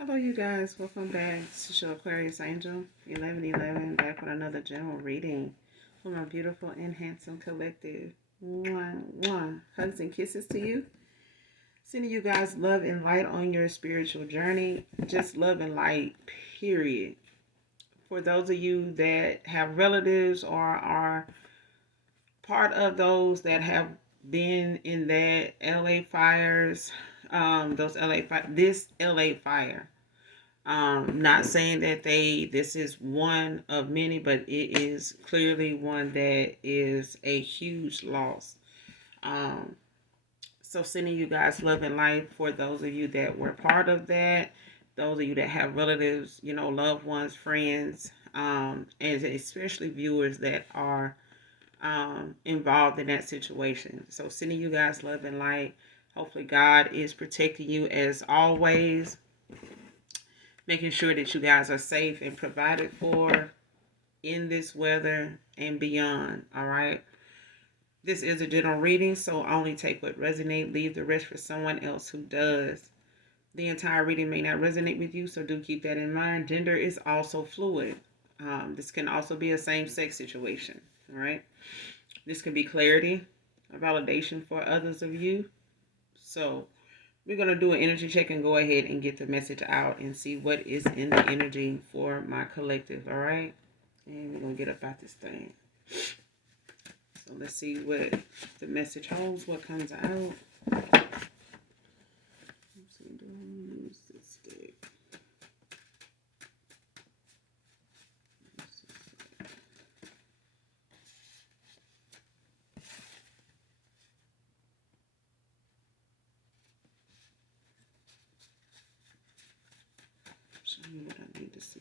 Hello, you guys. Welcome back. This is your Aquarius Angel 1111, back with another general reading for my beautiful and handsome collective. Mwah, mwah. Hugs and kisses to you. Sending you guys love and light on your spiritual journey. Just love and light, period. For those of you that have relatives or are part of those that have been in that LA fires, this LA fire. Not saying that this is one of many, but it is clearly one that is a huge loss. Um, so sending you guys love and light for those of you that were part of that, those of you that have relatives, loved ones, friends, and especially viewers that are involved in that situation. So sending you guys love and light. Hopefully God is protecting you as always, making sure that you guys are safe and provided for in this weather and beyond. All right. This is a general reading, so only take what resonates, leave the rest for someone else who does. The entire reading may not resonate with you, so do keep that in mind. Gender is also fluid. This can also be a same-sex situation. All right. This can be clarity, a validation for others of you. So we're going to do an energy check and go ahead and get the message out and see what is in the energy for my collective. All right. And we're going to get about this thing. So let's see what the message holds, what comes out. Let's see, do I use this stick? Show me what I need to see.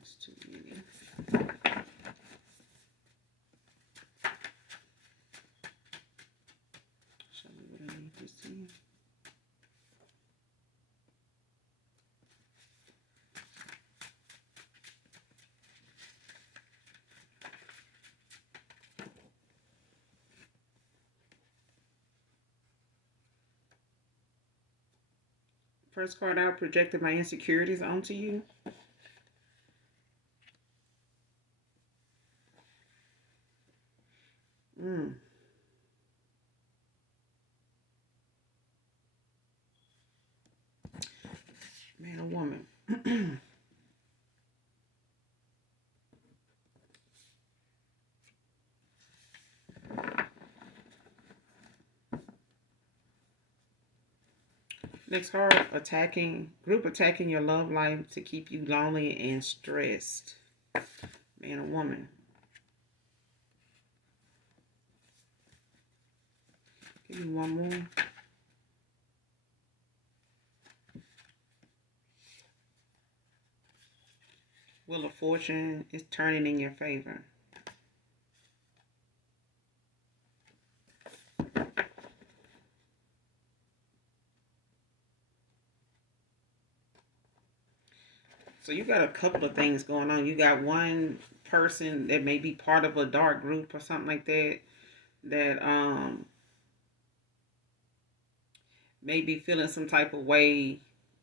It's too many. Show me what I need to see. First card out, projected my insecurities onto you. Man or woman. Next card, group attacking your love life to keep you lonely and stressed. Man or woman. Give me one more. Wheel of Fortune is turning in your favor. So you got a couple of things going on. You got one person that may be part of a dark group or something like that, that may be feeling some type of way,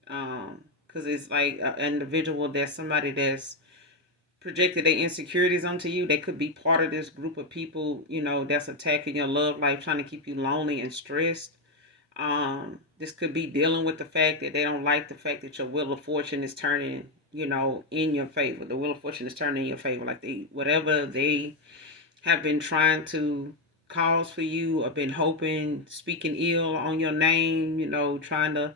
because it's like an individual that's somebody that's projected their insecurities onto you. They could be part of this group of people, that's attacking your love life, trying to keep you lonely and stressed. This could be dealing with the fact that they don't like the fact that your wheel of fortune is turning, in your favor. The wheel of fortune is turning in your favor. Like whatever they have been trying to cause for you or been hoping, speaking ill on your name, trying to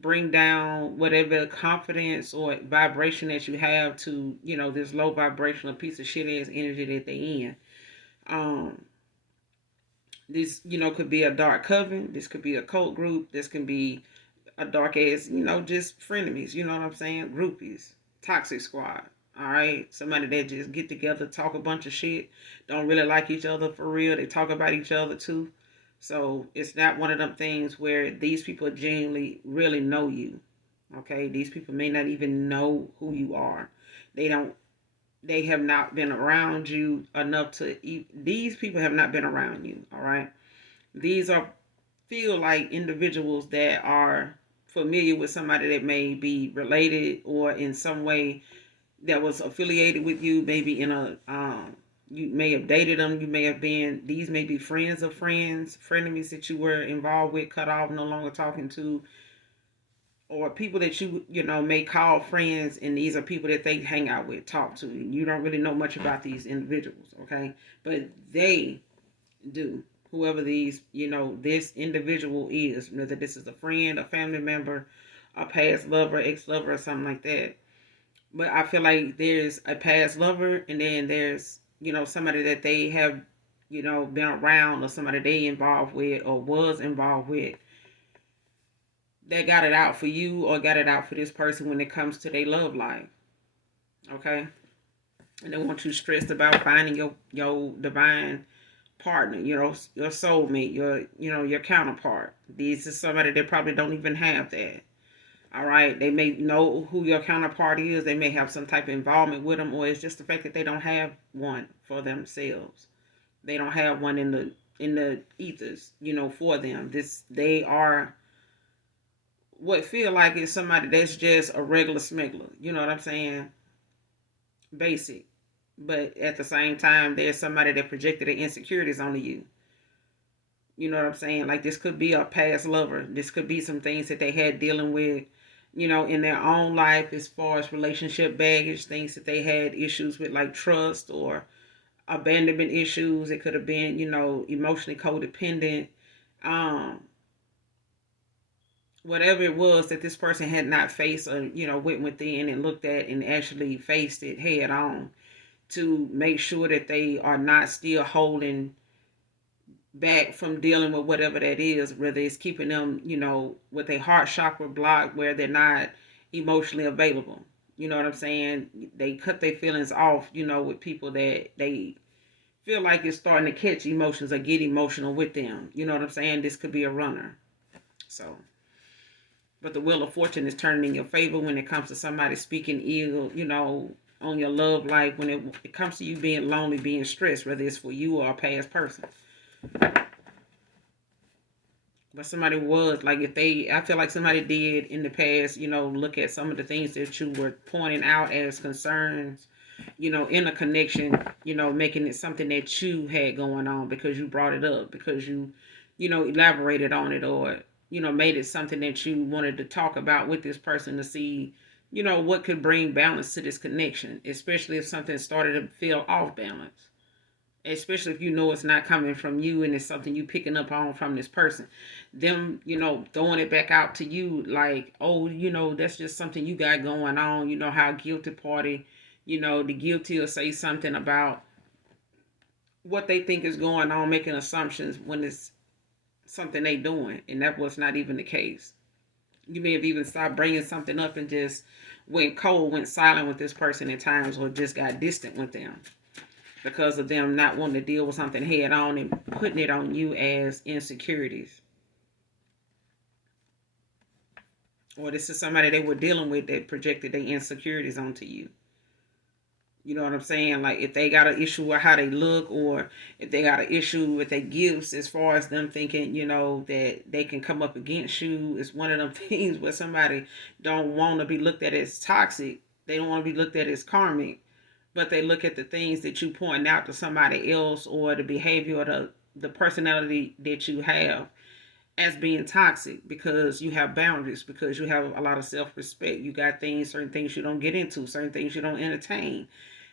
bring down whatever confidence or vibration that you have to, this low vibrational piece of shit ass energy that they in. This, could be a dark coven. This could be a cult group. This can be a dark ass, just frenemies. You know what I'm saying? Groupies, toxic squad. All right, somebody that just get together, talk a bunch of shit, don't really like each other for real. They talk about each other too. So it's not one of them things where these people genuinely really know you. Okay, these people may not even know who you are. They don't. they have not been around you enough to these people have not been around you, all right? These are feel like individuals that are familiar with somebody that may be related or in some way that was affiliated with you, maybe in a you may have dated them, you may have been, these may be friends of friends, frenemies that you were involved with, cut off, no longer talking to, or people that you know may call friends, and these are people that they hang out with, talk to. You don't really know much about these individuals, okay? But they do. Whoever these, this individual is, whether this is a friend, a family member, a past lover, ex-lover, or something like that. But I feel like there's a past lover, and then there's, somebody that they have, been around, or somebody they involved with or was involved with, that got it out for you or got it out for this person when it comes to their love life. Okay? And they want you stressed about finding your divine partner, your soulmate, your counterpart. This is somebody that probably don't even have that. All right, they may know who your counterpart is. They may have some type of involvement with them, or it's just the fact that they don't have one for themselves. They don't have one in the ethers, for them. They are what feel like is somebody that's just a regular smuggler. You know what I'm saying? Basic. But at the same time, there's somebody that projected their insecurities onto you. You know what I'm saying? Like, this could be a past lover. This could be some things that they had dealing with, in their own life, as far as relationship baggage, things that they had issues with, like trust or abandonment issues. It could have been, emotionally codependent. Um, Whatever it was that this person had not faced, or, went within and looked at and actually faced it head on, to make sure that they are not still holding back from dealing with whatever that is, whether it's keeping them, with a heart chakra blocked, where they're not emotionally available. You know what I'm saying? They cut their feelings off, with people that they feel like it's starting to catch emotions or get emotional with them. You know what I'm saying? This could be a runner. So, but the wheel of fortune is turning in your favor when it comes to somebody speaking ill, on your love life, when it comes to you being lonely, being stressed, whether it's for you or a past person. But somebody was like, I feel like somebody did in the past, look at some of the things that you were pointing out as concerns, in a connection, making it something that you had going on because you brought it up, because you, elaborated on it, or, made it something that you wanted to talk about with this person to see, what could bring balance to this connection, especially if something started to feel off balance. Especially if you know it's not coming from you and it's something you picking up on from this person. Them, throwing it back out to you like, oh, that's just something you got going on. You know how guilty party, the guilty will say something about what they think is going on, making assumptions when it's something they doing, and that was not even the case. You may have even stopped bringing something up and just went cold, went silent with this person at times, or just got distant with them, because of them not wanting to deal with something head on and putting it on you as insecurities. Or this is somebody they were dealing with that projected their insecurities onto you. You know what I'm saying? Like, if they got an issue with how they look, or if they got an issue with their gifts, as far as them thinking, that they can come up against you, it's one of them things where somebody don't want to be looked at as toxic. They don't want to be looked at as karmic, but they look at the things that you point out to somebody else, or the behavior, or the personality that you have, as being toxic, because you have boundaries, because you have a lot of self-respect. You got certain things you don't get into, certain things you don't entertain.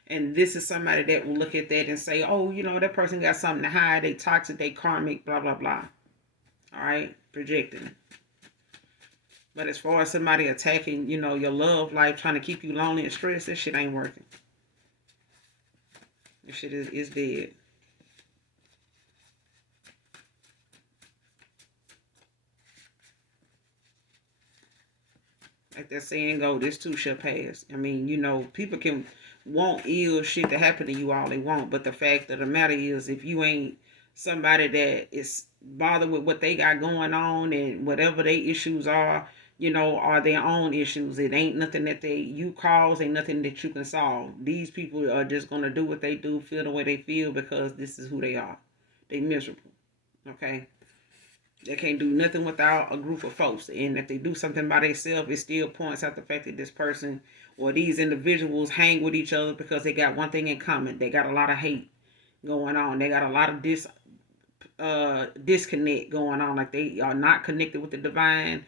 And this is somebody that will look at that and say, oh, that person got something to hide, they toxic, they karmic, blah blah blah. All right, projecting. But as far as somebody attacking, your love life, trying to keep you lonely and stressed, that shit ain't working. This shit is dead. Like that saying go, this too shall pass. I mean, people can want ill shit to happen to you all they want, but the fact of the matter is, if you ain't somebody that is bothered with what they got going on and whatever their issues are, are their own issues. It ain't nothing that you cause, ain't nothing that you can solve. These people are just gonna do what they do, feel the way they feel, because this is who they are. They miserable. Okay? They can't do nothing without a group of folks. And if they do something by themselves, it still points out the fact that this person or these individuals hang with each other because they got one thing in common. They got a lot of hate going on. They got a lot of disconnect going on. Like, they are not connected with the divine.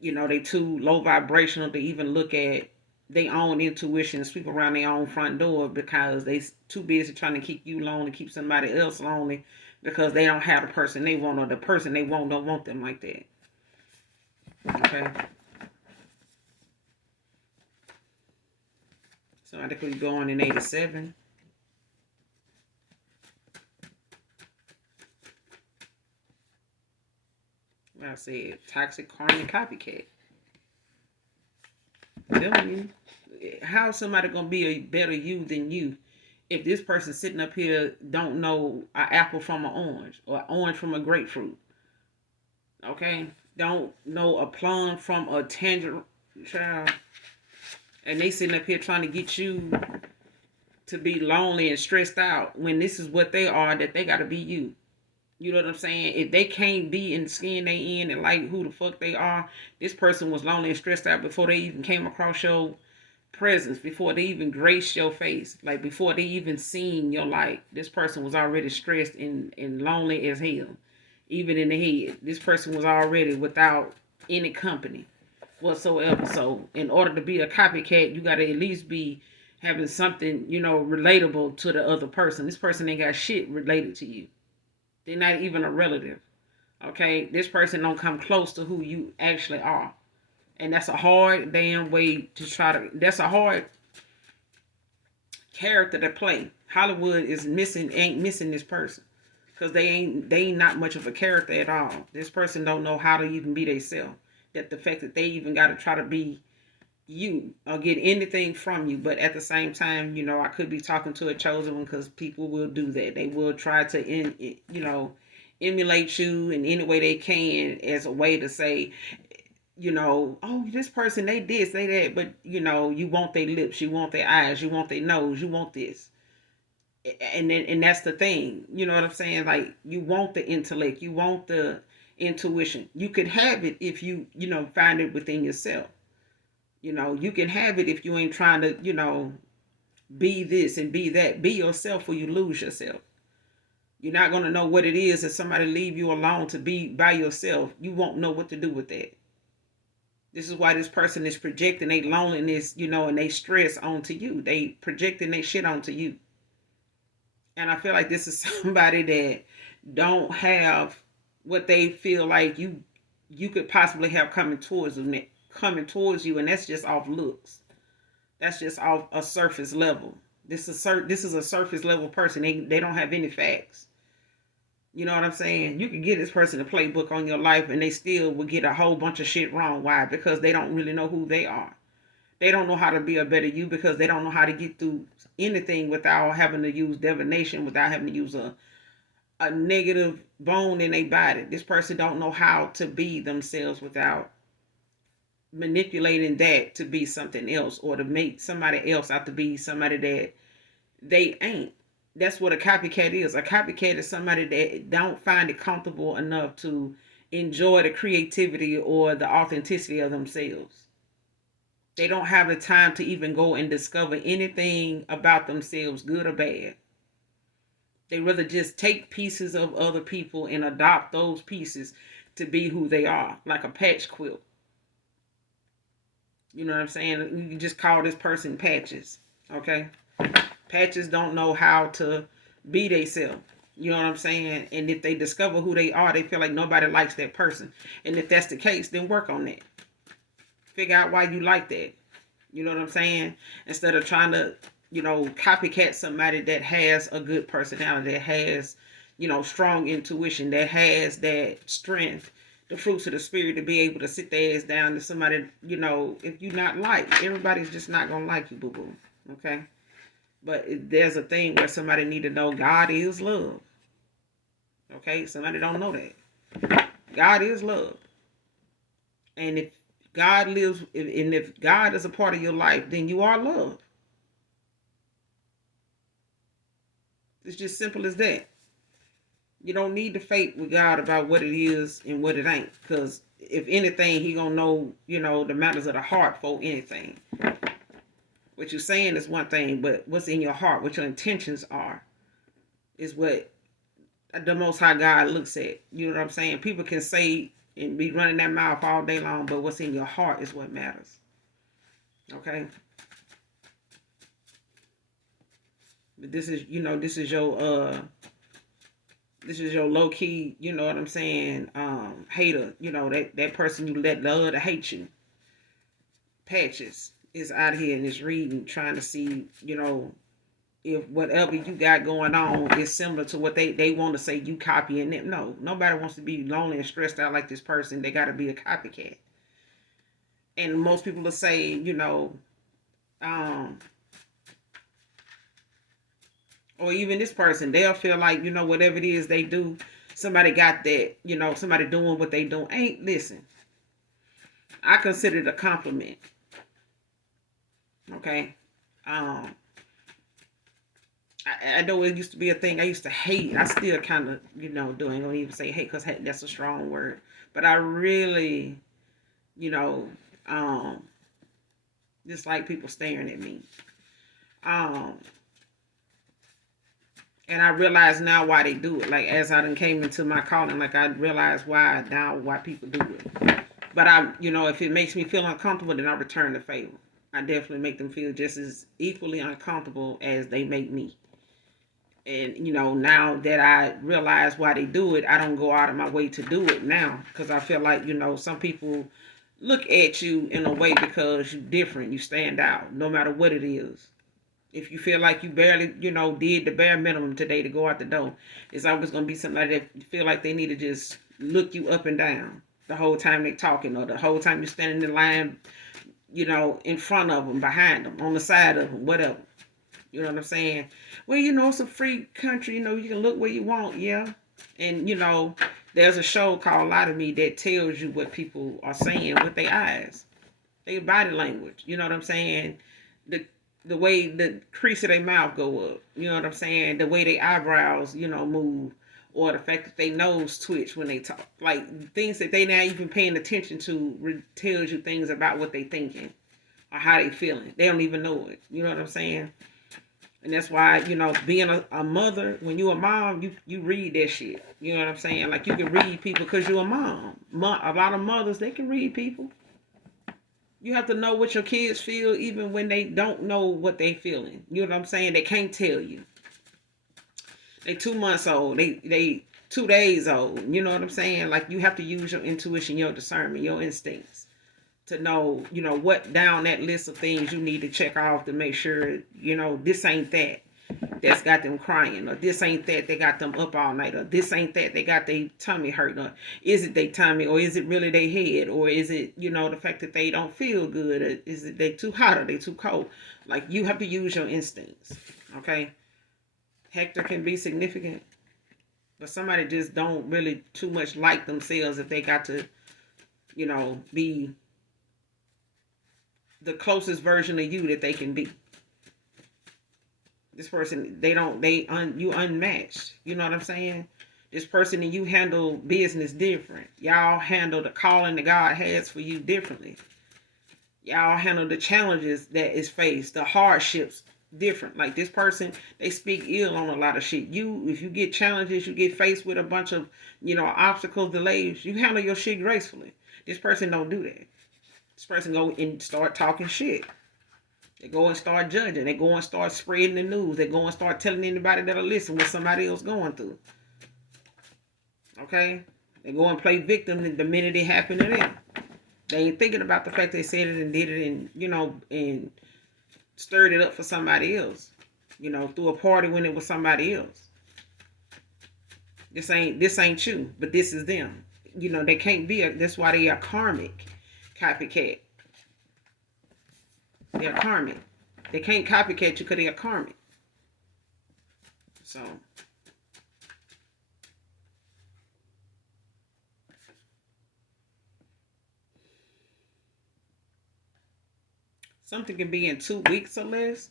They too low vibrational to even look at their own intuition, sweep around their own front door, because they too busy trying to keep you lonely, keep somebody else lonely, because they don't have the person they want, or the person they want don't want them like that. Okay. Somebody could go on in 87. What I said, toxic karmic copycat. I'm telling you, how somebody gonna be a better you than you if this person sitting up here don't know an apple from an orange, or an orange from a grapefruit? Okay, don't know a plum from a tangerine, child, and they sitting up here trying to get you to be lonely and stressed out, when this is what they are, that they got to be you. You know what I'm saying? If they can't be in the skin they in and like who the fuck they are, this person was lonely and stressed out before they even came across your presence, before they even graced your face, like before they even seen your light. This person was already stressed and lonely as hell. Even in the head, this person was already without any company whatsoever. So in order to be a copycat, you got to at least be having something, relatable to the other person. This person ain't got shit related to you. They're not even a relative. Okay, this person don't come close to who you actually are. And that's a hard damn way to try to, that's a hard character to play. Hollywood ain't missing this person, because they ain't not much of a character at all. This person don't know how to even be themselves. That the fact that they even got to try to be you or get anything from you. But at the same time, I could be talking to a chosen one, because people will do that. They will try to emulate you in any way they can, as a way to say, oh, this person, they did say that, but you want their lips, you want their eyes, you want their nose, you want this. And that's the thing, you know what I'm saying? Like, you want the intellect, you want the intuition. You could have it if you find it within yourself. You can have it if you ain't trying to be this and be that. Be yourself, or you lose yourself. You're not going to know what it is if somebody leave you alone to be by yourself. You won't know what to do with that. This is why this person is projecting their loneliness, and they stress onto you. They projecting their shit onto you. And I feel like this is somebody that don't have what they feel like you could possibly have coming towards you, and that's just off looks. That's just off a surface level. This is a surface level person. They don't have any facts. You know what I'm saying? You can get this person a playbook on your life, and they still will get a whole bunch of shit wrong. Why? Because they don't really know who they are. They don't know how to be a better you, because they don't know how to get through anything without having to use divination, without having to use a negative bone in their body. This person don't know how to be themselves without manipulating that to be something else, or to make somebody else out to be somebody that they ain't. That's what a copycat is. A copycat is somebody that don't find it comfortable enough to enjoy the creativity or the authenticity of themselves. They don't have the time to even go and discover anything about themselves, good or bad. They rather just take pieces of other people and adopt those pieces to be who they are, like a patch quilt. You know what I'm saying? You can just call this person Patches. Okay? Patches don't know how to be themselves. You know what I'm saying? And if they discover who they are, they feel like nobody likes that person. And if that's the case, then work on that. Figure out why you like that. You know what I'm saying? Instead of trying to, copycat somebody that has a good personality, that has, strong intuition, that has that strength, the fruits of the spirit, to be able to sit their ass down to somebody, if you're not liked, everybody's just not going to like you, boo-boo. Okay? But there's a thing where somebody need to know God is love. Okay? Somebody don't know that. God is love. And if God lives, and if God is a part of your life, then you are loved. It's just simple as that. You don't need to fight with God about what it is and what it ain't, because if anything, He gonna know, the matters of the heart for anything. What you're saying is one thing, but what's in your heart, what your intentions are, is what the Most High God looks at. You know what I'm saying? People can say and be running their mouth all day long, but what's in your heart is what matters. Okay? But this is your low key, you know what I'm saying, hater, that person you let love to hate you. Patches is out here and is reading, trying to see, if whatever you got going on is similar to what they want to say, you copying them. No, nobody wants to be lonely and stressed out like this person. They got to be a copycat. And most people will say, or even this person, they'll feel like, whatever it is they do, somebody got that, somebody doing what they do. Listen, I consider it a compliment. Okay. I know it used to be a thing I used to hate. I still kind of, do. I ain't gonna even say hate, because hate, that's a strong word. But I really, dislike people staring at me. And I realize now why they do it. Like, as I done came into my calling, like, I realize why people do it. But if it makes me feel uncomfortable, then I return the favor. I definitely make them feel just as equally uncomfortable as they make me. And, now that I realize why they do it, I don't go out of my way to do it now. Because I feel like, some people look at you in a way because you're different. You stand out, no matter what it is. If you feel like you barely, did the bare minimum today to go out the door, it's always going to be somebody that feel like they need to just look you up and down the whole time they talking, or the whole time you're standing in line, in front of them, behind them, on the side of them, whatever. You know what I'm saying? Well, it's a free country. You can look where you want, yeah. And, there's a show called Lie to Me that tells you what people are saying with their eyes, their body language. You know what I'm saying? The way the crease of their mouth go up. You know what I'm saying? The way their eyebrows, move. Or the fact that they nose twitch when they talk. Like, things that they not even paying attention to tells you things about what they thinking or how they feeling. They don't even know it. You know what I'm saying? And that's why, being a mother, when you're a mom, you read that shit. You know what I'm saying? Like, you can read people because you're a mom. A lot of mothers, they can read people. You have to know what your kids feel even when they don't know what they feeling. You know what I'm saying? They can't tell you. They 2 months old. They 2 days old. You know what I'm saying? Like, you have to use your intuition, your discernment, your instincts to know, what down that list of things you need to check off to make sure, this ain't that's got them crying, or this ain't that they got them up all night, or this ain't that they got their tummy hurt, or is it their tummy, or is it really their head, or is it, the fact that they don't feel good, or is it they too hot or they too cold? Like, you have to use your instincts, okay? Hector can be significant, but somebody just don't really too much like themselves if they got to, be the closest version of you that they can be. This person, you unmatched. You know what I'm saying? This person and you handle business different. Y'all handle the calling that God has for you differently. Y'all handle the challenges that is faced, the hardships different. Like, this person, they speak ill on a lot of shit. If you get challenges, you get faced with a bunch of, obstacles, delays, you handle your shit gracefully. This person don't do that. This person go and start talking shit. They go and start judging. They go and start spreading the news. They go and start telling anybody that'll listen what somebody else going through. Okay? They go and play victim the minute it happened to them. They ain't thinking about the fact they said it and did it and, and stirred it up for somebody else. Through a party when it was somebody else. This ain't you, but this is them. They can't be that's why they are karmic copycat. They're karmic. They can't copycat you because they are karmic. So, Something can be in 2 weeks or less.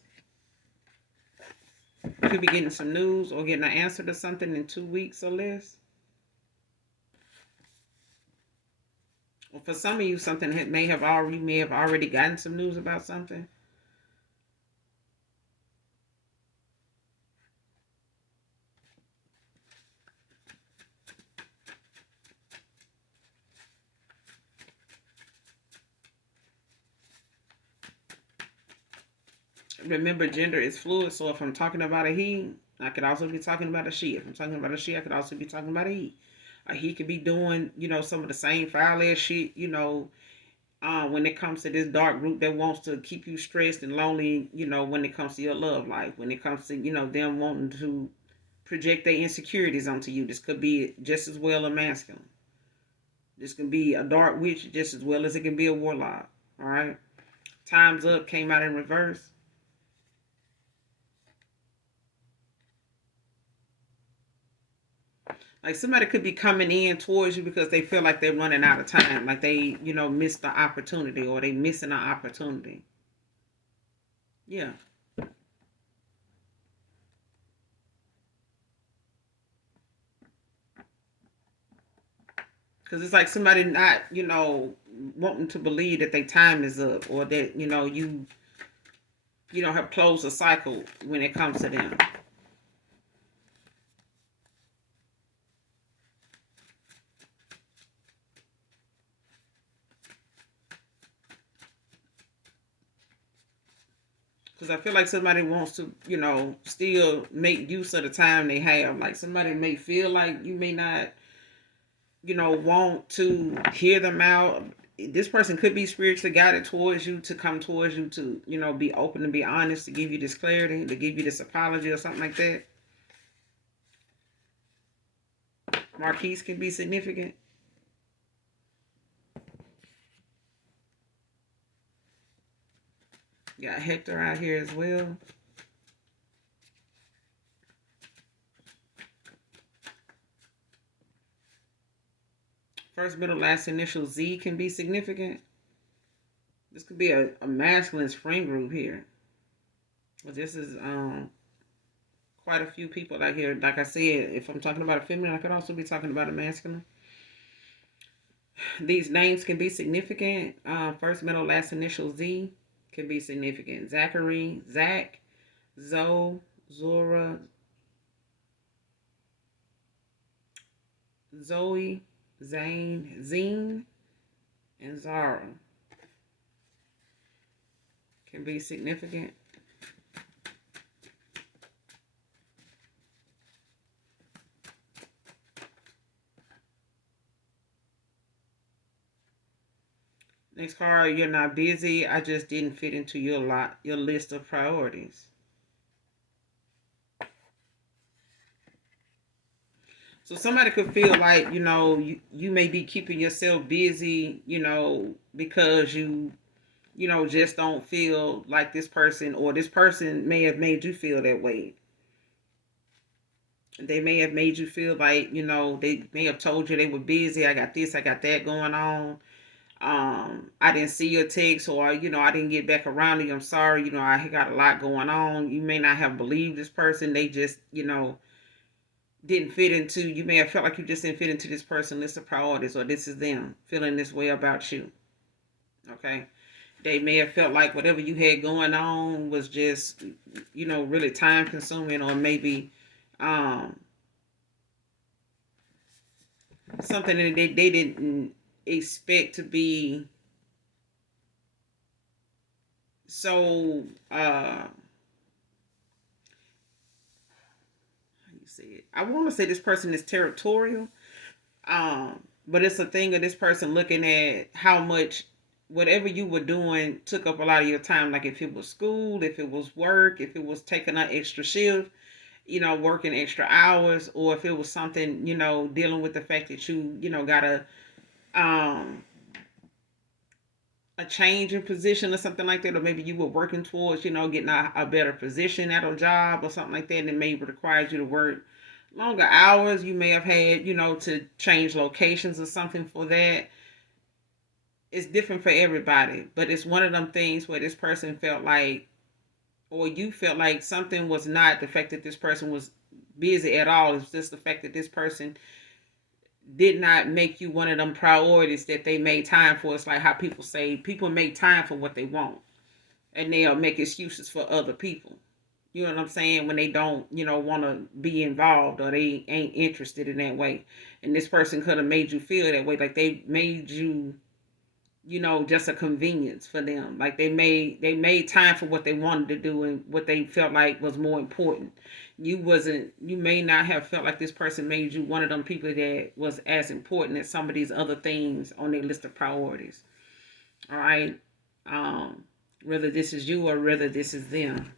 You could be getting some news or getting an answer to something in 2 weeks or less. Or for some of you, something you may have already gotten some news about something. Remember, gender is fluid, so if I'm talking about a he, I could also be talking about a she. If I'm talking about a she, I could also be talking about a he. A he could be doing, some of the same foul ass shit, when it comes to this dark group that wants to keep you stressed and lonely, when it comes to your love life, when it comes to, them wanting to project their insecurities onto you. This could be just as well a masculine. This can be a dark witch just as well as it can be a warlock. All right. Time's up came out in reverse. Like somebody could be coming in towards you because they feel like they're running out of time, like they, missed the opportunity or they missing an opportunity. Yeah, because it's like somebody not, wanting to believe that their time is up or that you have closed a cycle when it comes to them. Because I feel like somebody wants to, still make use of the time they have. Like somebody may feel like you may not, want to hear them out. This person could be spiritually guided towards you to come towards you to, be open and be honest, to give you this clarity, to give you this apology or something like that. Marquise can be significant. Got Hector out here as well. First, middle, last initial Z can be significant. This could be a masculine spring group here. But this is quite a few people out here. Like I said, if I'm talking about a feminine, I could also be talking about a masculine. These names can be significant. First, middle, last initial Z can be significant. Zachary, Zach, Zoe, Zora, Zoe, Zane, Zine, and Zara can be significant. Next card, you're not busy. I just didn't fit into your list of priorities. So somebody could feel like, you may be keeping yourself busy, because you just don't feel like this person, or this person may have made you feel that way. They may have made you feel like, they may have told you they were busy. I got this, I got that going on. I didn't see your text, or I didn't get back around to you. I'm sorry, I got a lot going on. You may not have believed this person. They just, didn't fit into, you may have felt like you just didn't fit into this person list of priorities, or this is them feeling this way about you. Okay. They may have felt like whatever you had going on was just, really time consuming, or maybe um, something that they didn't expect to be so, how you say it? I want to say this person is territorial, but it's a thing of this person looking at how much whatever you were doing took up a lot of your time. Like if it was school, if it was work, if it was taking an extra shift, working extra hours, or if it was something, dealing with the fact that got um a change in position or something like that, or maybe you were working towards, getting a better position at a job or something like that, and it may require you to work longer hours. You may have had, to change locations or something for that. it's different for everybody, but it's one of them things where this person felt like, or you felt like something was not the fact that this person was busy at all. It's just the fact that this person did not make you one of them priorities that they made time for. It's like how people say people make time for what they want, and they'll make excuses for other people. You know what I'm saying? When they don't, want to be involved, or they ain't interested in that way. And this person could have made you feel that way. Like they made you, just a convenience for them. Like they made time for what they wanted to do and what they felt like was more important. You may not have felt like this person made you one of them people that was as important as some of these other things on their list of priorities. All right. Um, Whether this is you or whether this is them.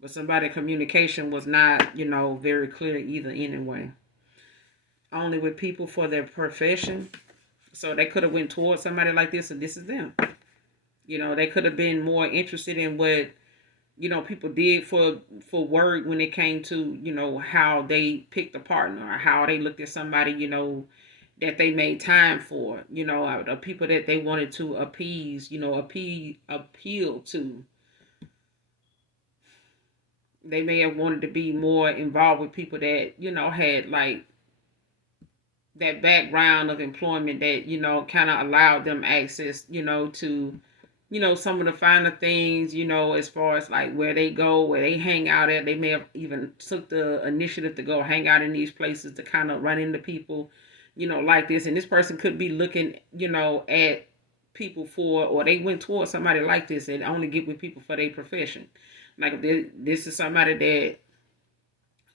But somebody communication was not, very clear either anyway. Only with people for their profession. So they could have went towards somebody like this, and this is them. They could have been more interested in what, people did for work when it came to, how they picked a partner or how they looked at somebody, that they made time for, the people that they wanted to appease, appeal to. They may have wanted to be more involved with people that, had like that background of employment that, kind of allowed them access, to, some of the finer things, as far as like where they go, where they hang out at. They may have even took the initiative to go hang out in these places to kind of run into people, like this. And this person could be looking, at people for, or they went towards somebody like this and only get with people for their profession. Like if this is somebody that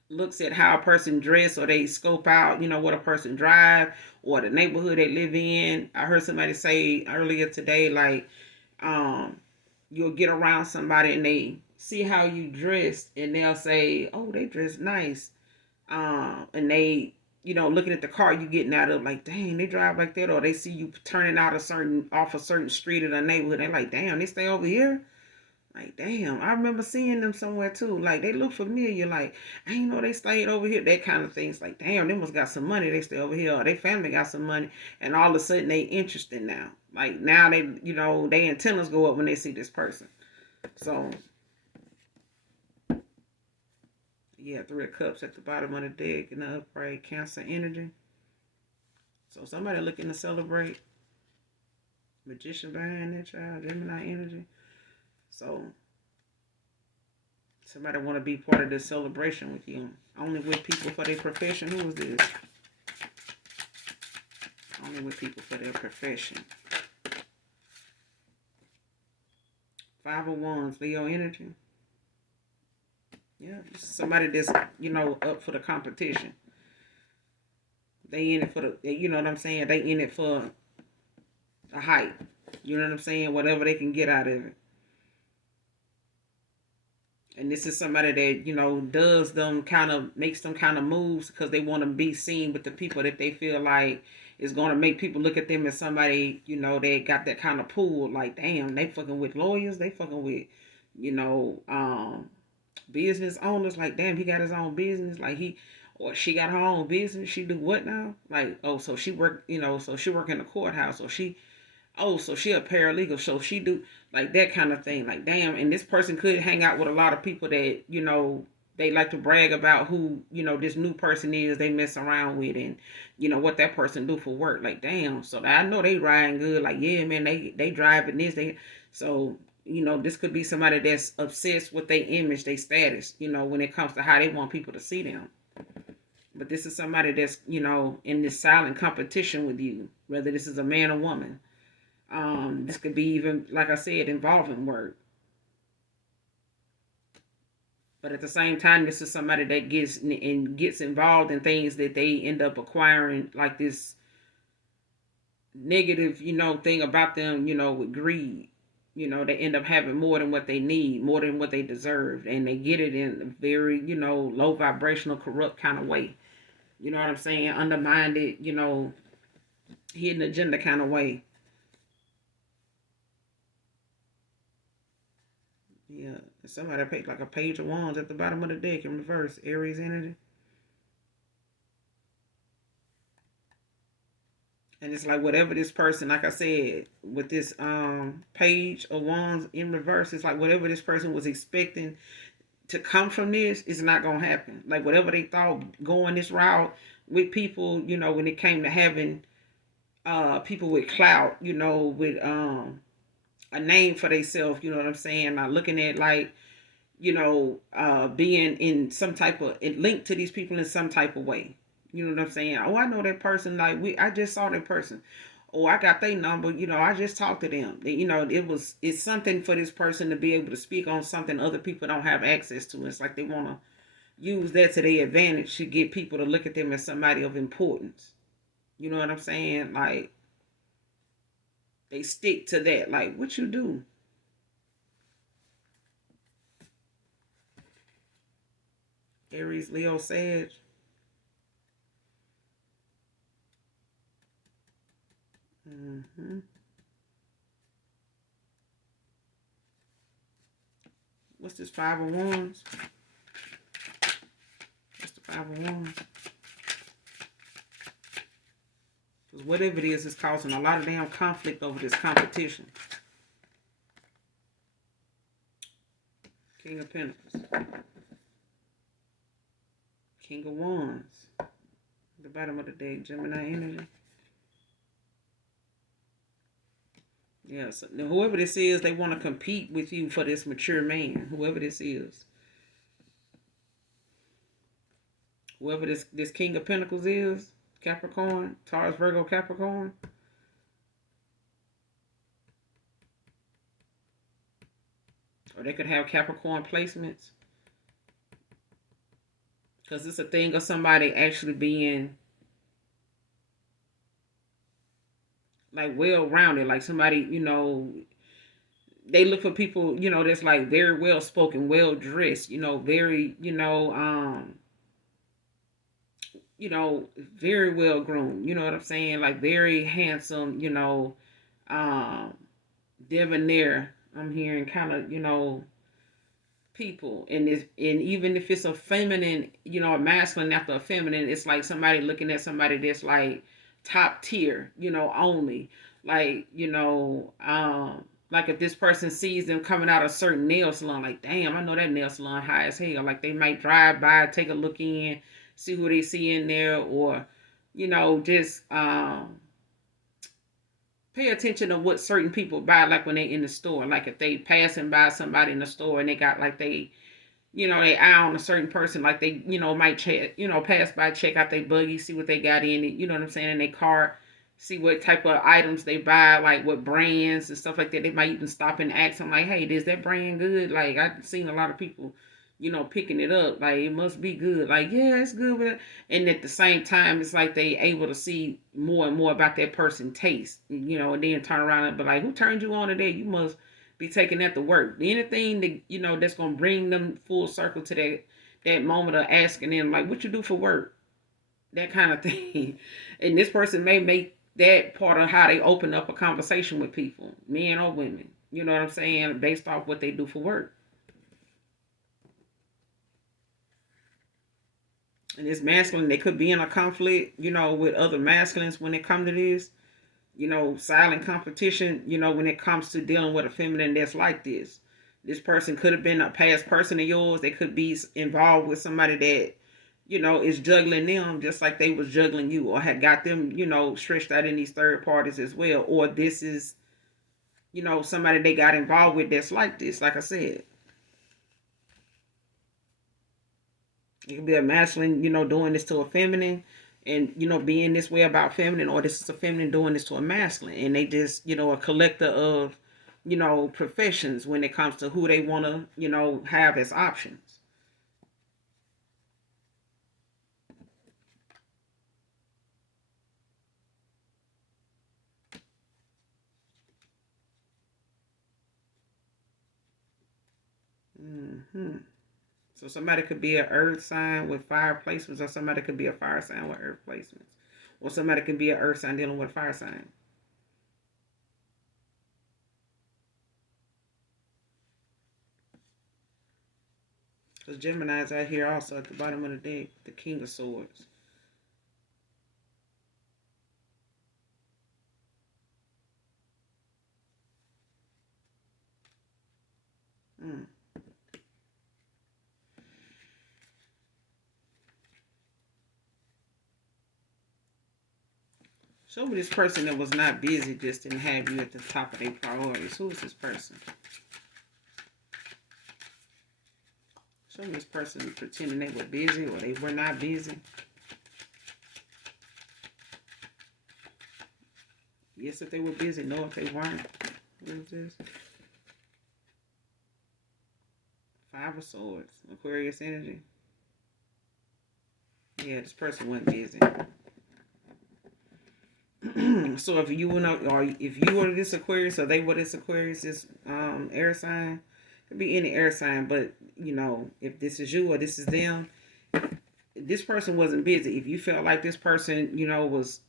looks at how a person dress, or they scope out, what a person drive, or the neighborhood they live in. I heard somebody say earlier today, like, um, you'll get around somebody and they see how you dress and they'll say, oh, they dress nice. And they, looking at the car you getting out of, like, dang, they drive like that. Or they see you turning out off a certain street in a neighborhood. They're like, damn, they stay over here. Like, damn, I remember seeing them somewhere too. Like, they look familiar. Like, I ain't know they stayed over here. That kind of things. Like, damn, they must got some money. They stay over here. Or they family got some money. And all of a sudden, they interested now. Like, now they, they antennas go up when they see this person. So, yeah, 3 of Cups at the bottom of the deck in the upright, Cancer energy. So, somebody looking to celebrate. Magician behind that child, Gemini energy. So, somebody want to be part of this celebration with you. Only with people for their profession. Who is this? Only with people for their profession. 5 of Wands, Leo energy. Yeah, somebody that's, up for the competition. They in it for the, you know what I'm saying? They in it for a hype. You know what I'm saying? Whatever they can get out of it. And this is somebody that, does them kind of, makes them kind of moves because they want to be seen with the people that they feel like is going to make people look at them as somebody, they got that kind of pull. Like, damn, they fucking with lawyers. They fucking with, business owners. Like, damn, he got his own business. Like, or she got her own business. She do what now? Like, oh, so she work, so she work in the courthouse. Or so she a paralegal, so she do like that kind of thing. Like, damn, and this person could hang out with a lot of people that, they like to brag about who, this new person is they mess around with, and, what that person do for work. Like, damn, so I know they riding good. Like, yeah, man, they driving this, so, this could be somebody that's obsessed with their image, their status, when it comes to how they want people to see them. But this is somebody that's, in this silent competition with you, whether this is a man or woman. This could be even, like I said, involving work. But at the same time, this is somebody that gets involved in things that they end up acquiring, like this negative, thing about them, with greed. They end up having more than what they need, more than what they deserve, and they get it in a very, low vibrational, corrupt kind of way. You know what I'm saying? Undermined, hidden agenda kind of way. Yeah, somebody picked like a Page of Wands at the bottom of the deck in reverse. Aries energy. And it's like whatever this person, like I said, with this page of wands in reverse, it's like whatever this person was expecting to come from this is not gonna happen. Like whatever they thought going this route with people, when it came to having people with clout, with a name for themselves, you know what I'm saying? Not looking at like, being in some type of linked to these people in some type of way. You know what I'm saying? Oh, I know that person. Like I just saw that person. Oh, I got their number. I just talked to them. It's something for this person to be able to speak on something other people don't have access to. It's like they want to use that to their advantage to get people to look at them as somebody of importance. You know what I'm saying? Like they stick to that. Like what you do. Aries, Leo, Sag. Mm-hmm. What's this? Five of Wands. What's the Five of Wands? Because whatever it is causing a lot of damn conflict over this competition. King of Pentacles. King of Wands. The bottom of the deck, Gemini energy. Yeah, so whoever this is, they want to compete with you for this mature man. Whoever this is. Whoever this King of Pentacles is, Capricorn, Taurus, Virgo, Capricorn. Or they could have Capricorn placements. Because it's a thing of somebody actually being like well-rounded. Like somebody, they look for people, that's like very well-spoken, well-dressed, very, very well-groomed. You know what I'm saying? Like very handsome, um, debonair. I'm hearing kind of, people and even if it's a feminine, a masculine after a feminine, it's like somebody looking at somebody that's like top tier, only like, like if this person sees them coming out of a certain nail salon, like damn, I know that nail salon high as hell. Like they might drive by, take a look in, see who they see in there, or just pay attention to what certain people buy, like when they in the store. Like if they passing by somebody in the store and they got like they eye on a certain person, like they, might check, pass by, check out their buggy, see what they got in it, you know what I'm saying, in their car, see what type of items they buy, like what brands and stuff like that. They might even stop and ask them, like, hey, is that brand good? Like, I've seen a lot of people, picking it up, like, it must be good. Like, yeah, it's good with it. And at the same time, it's like they able to see more and more about that person's taste, and then turn around and be like, who turned you on today? You must be taking that to work. Anything that that's gonna bring them full circle to that moment of asking them like, what you do for work, that kind of thing. And this person may make that part of how they open up a conversation with people, men or women. You know what I'm saying? Based off what they do for work. And this masculine, they could be in a conflict, with other masculines when it comes to this. Silent competition, when it comes to dealing with a feminine that's like this. This person could have been a past person of yours. They could be involved with somebody that, is juggling them just like they was juggling you, or had got them, stretched out in these third parties as well. Or this is, somebody they got involved with that's like this, like I said. It could be a masculine, doing this to a feminine and, being this way about feminine, or this is a feminine doing this to a masculine. And they just, a collector of, professions when it comes to who they want to, have as options. Hmm. So somebody could be an earth sign with fire placements, or somebody could be a fire sign with earth placements. Or somebody could be an earth sign dealing with a fire sign. Because Gemini's out here also at the bottom of the deck, the King of Swords. Mm. Show me this person that was not busy, just didn't have you at the top of their priorities. Who is this person? Show me this person pretending they were busy or they were not busy. Yes, if they were busy. No, if they weren't. What is this? Five of Swords. Aquarius energy. Yeah, this person wasn't busy. So if you were not, or if you were this Aquarius or they were this Aquarius, this air sign, it could be any air sign, but you know, if this is you or this is them, this person wasn't busy. If you felt like this person, you know, was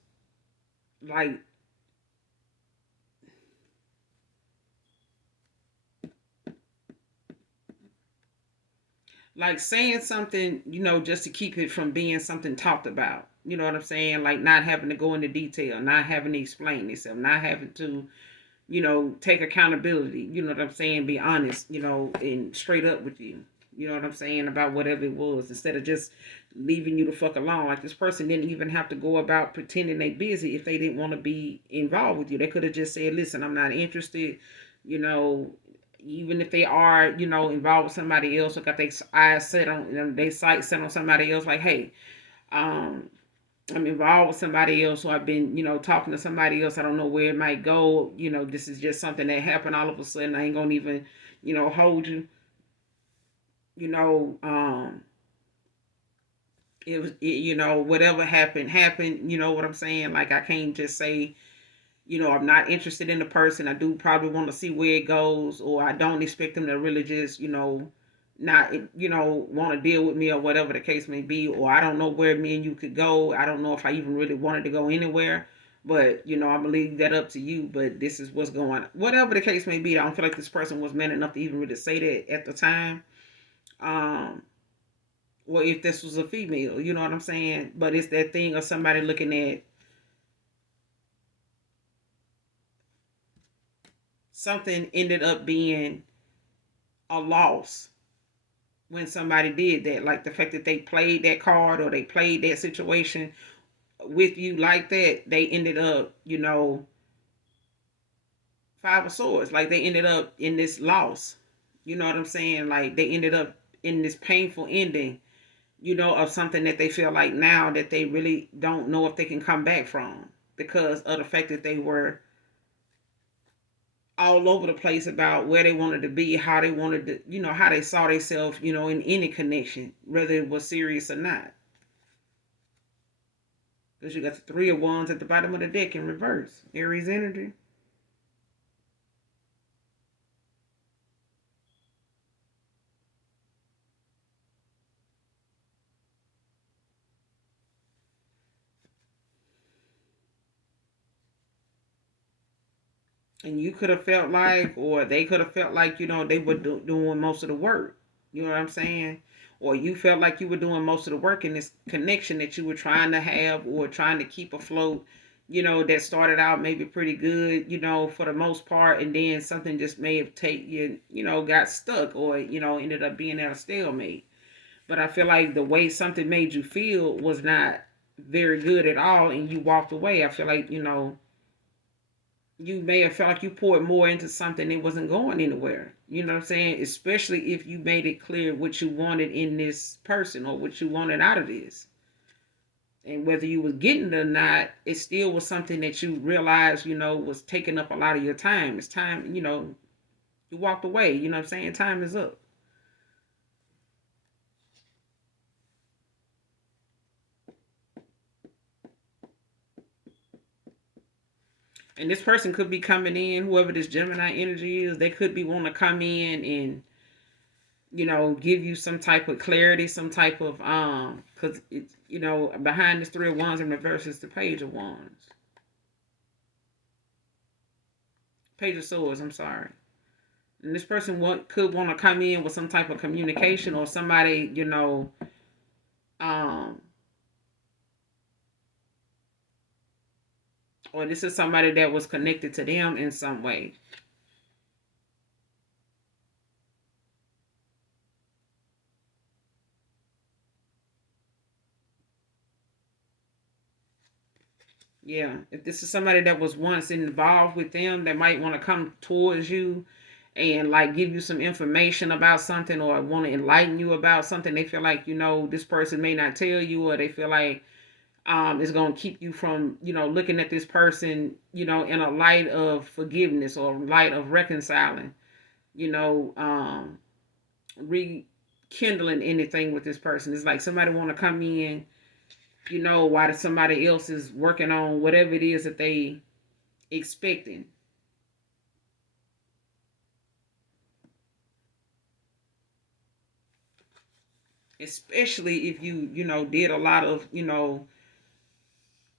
like saying something, you know, just to keep it from being something talked about. You know what I'm saying? Like not having to go into detail, not having to explain itself, not having to, you know, take accountability. You know what I'm saying? Be honest, you know, and straight up with you. You know what I'm saying? About whatever it was, instead of just leaving you the fuck alone. Like this person didn't even have to go about pretending they busy if they didn't want to be involved with you. They could have just said, listen, I'm not interested, you know, even if they are, you know, involved with somebody else or got their eyes set on, you know, they sight set on somebody else, like, hey, um, I'm involved with somebody else, or I've been, you know, talking to somebody else. I don't know where it might go. You know, this is just something that happened all of a sudden. I ain't gonna even, you know, hold you. You know, you know, whatever happened. You know what I'm saying? Like I can't just say, you know, I'm not interested in the person. I do probably want to see where it goes, or I don't expect them to really just, you know, not, you know, want to deal with me or whatever the case may be, or I don't know where me and you could go. I don't know if I even really wanted to go anywhere, but, you know, I'm going to leave that up to you, but this is what's going on. Whatever the case may be, I don't feel like this person was man enough to even really say that at the time. Um, or if this was a female, you know what I'm saying? But it's that thing of somebody looking at something ended up being a loss when somebody did that. Like the fact that they played that card or they played that situation with you like that, they ended up, you know, Five of Swords. Like they ended up in this loss. You know what I'm saying? Like they ended up in this painful ending, you know, of something that they feel like now that they really don't know if they can come back from because of the fact that they were all over the place about where they wanted to be, how they wanted to, you know, how they saw themselves, you know, in any connection, whether it was serious or not. Because you got the Three of Wands at the bottom of the deck in reverse. Aries energy. And you could have felt like, or they could have felt like, you know, they were doing most of the work. You know what I'm saying? Or you felt like you were doing most of the work in this connection that you were trying to have or trying to keep afloat, you know, that started out maybe pretty good, you know, for the most part. And then something just may have taken you, you know, got stuck or, you know, ended up being at a stalemate. But I feel like the way something made you feel was not very good at all. And you walked away. I feel like, you know, you may have felt like you poured more into something that wasn't going anywhere. You know what I'm saying? Especially if you made it clear what you wanted in this person or what you wanted out of this. And whether you was getting it or not, it still was something that you realized, you know, was taking up a lot of your time. It's time, you know, you walked away. You know what I'm saying? Time is up. And this person could be coming in, whoever this Gemini energy is, they could be wanting to come in and, you know, give you some type of clarity, some type of because it's, you know, behind this Three of Wands in reverse is the Page of Wands. Page of Swords, I'm sorry. And this person could want to come in with some type of communication or somebody, you know, um or this is somebody that was connected to them in some way. Yeah, if this is somebody that was once involved with them, that might want to come towards you and like give you some information about something or want to enlighten you about something. They feel like, this person may not tell you, or they feel like is going to keep you from, looking at this person, in a light of forgiveness or light of reconciling, you know, rekindling anything with this person. It's like somebody want to come in, while somebody else is working on whatever it is that they expecting. Especially if you did a lot of,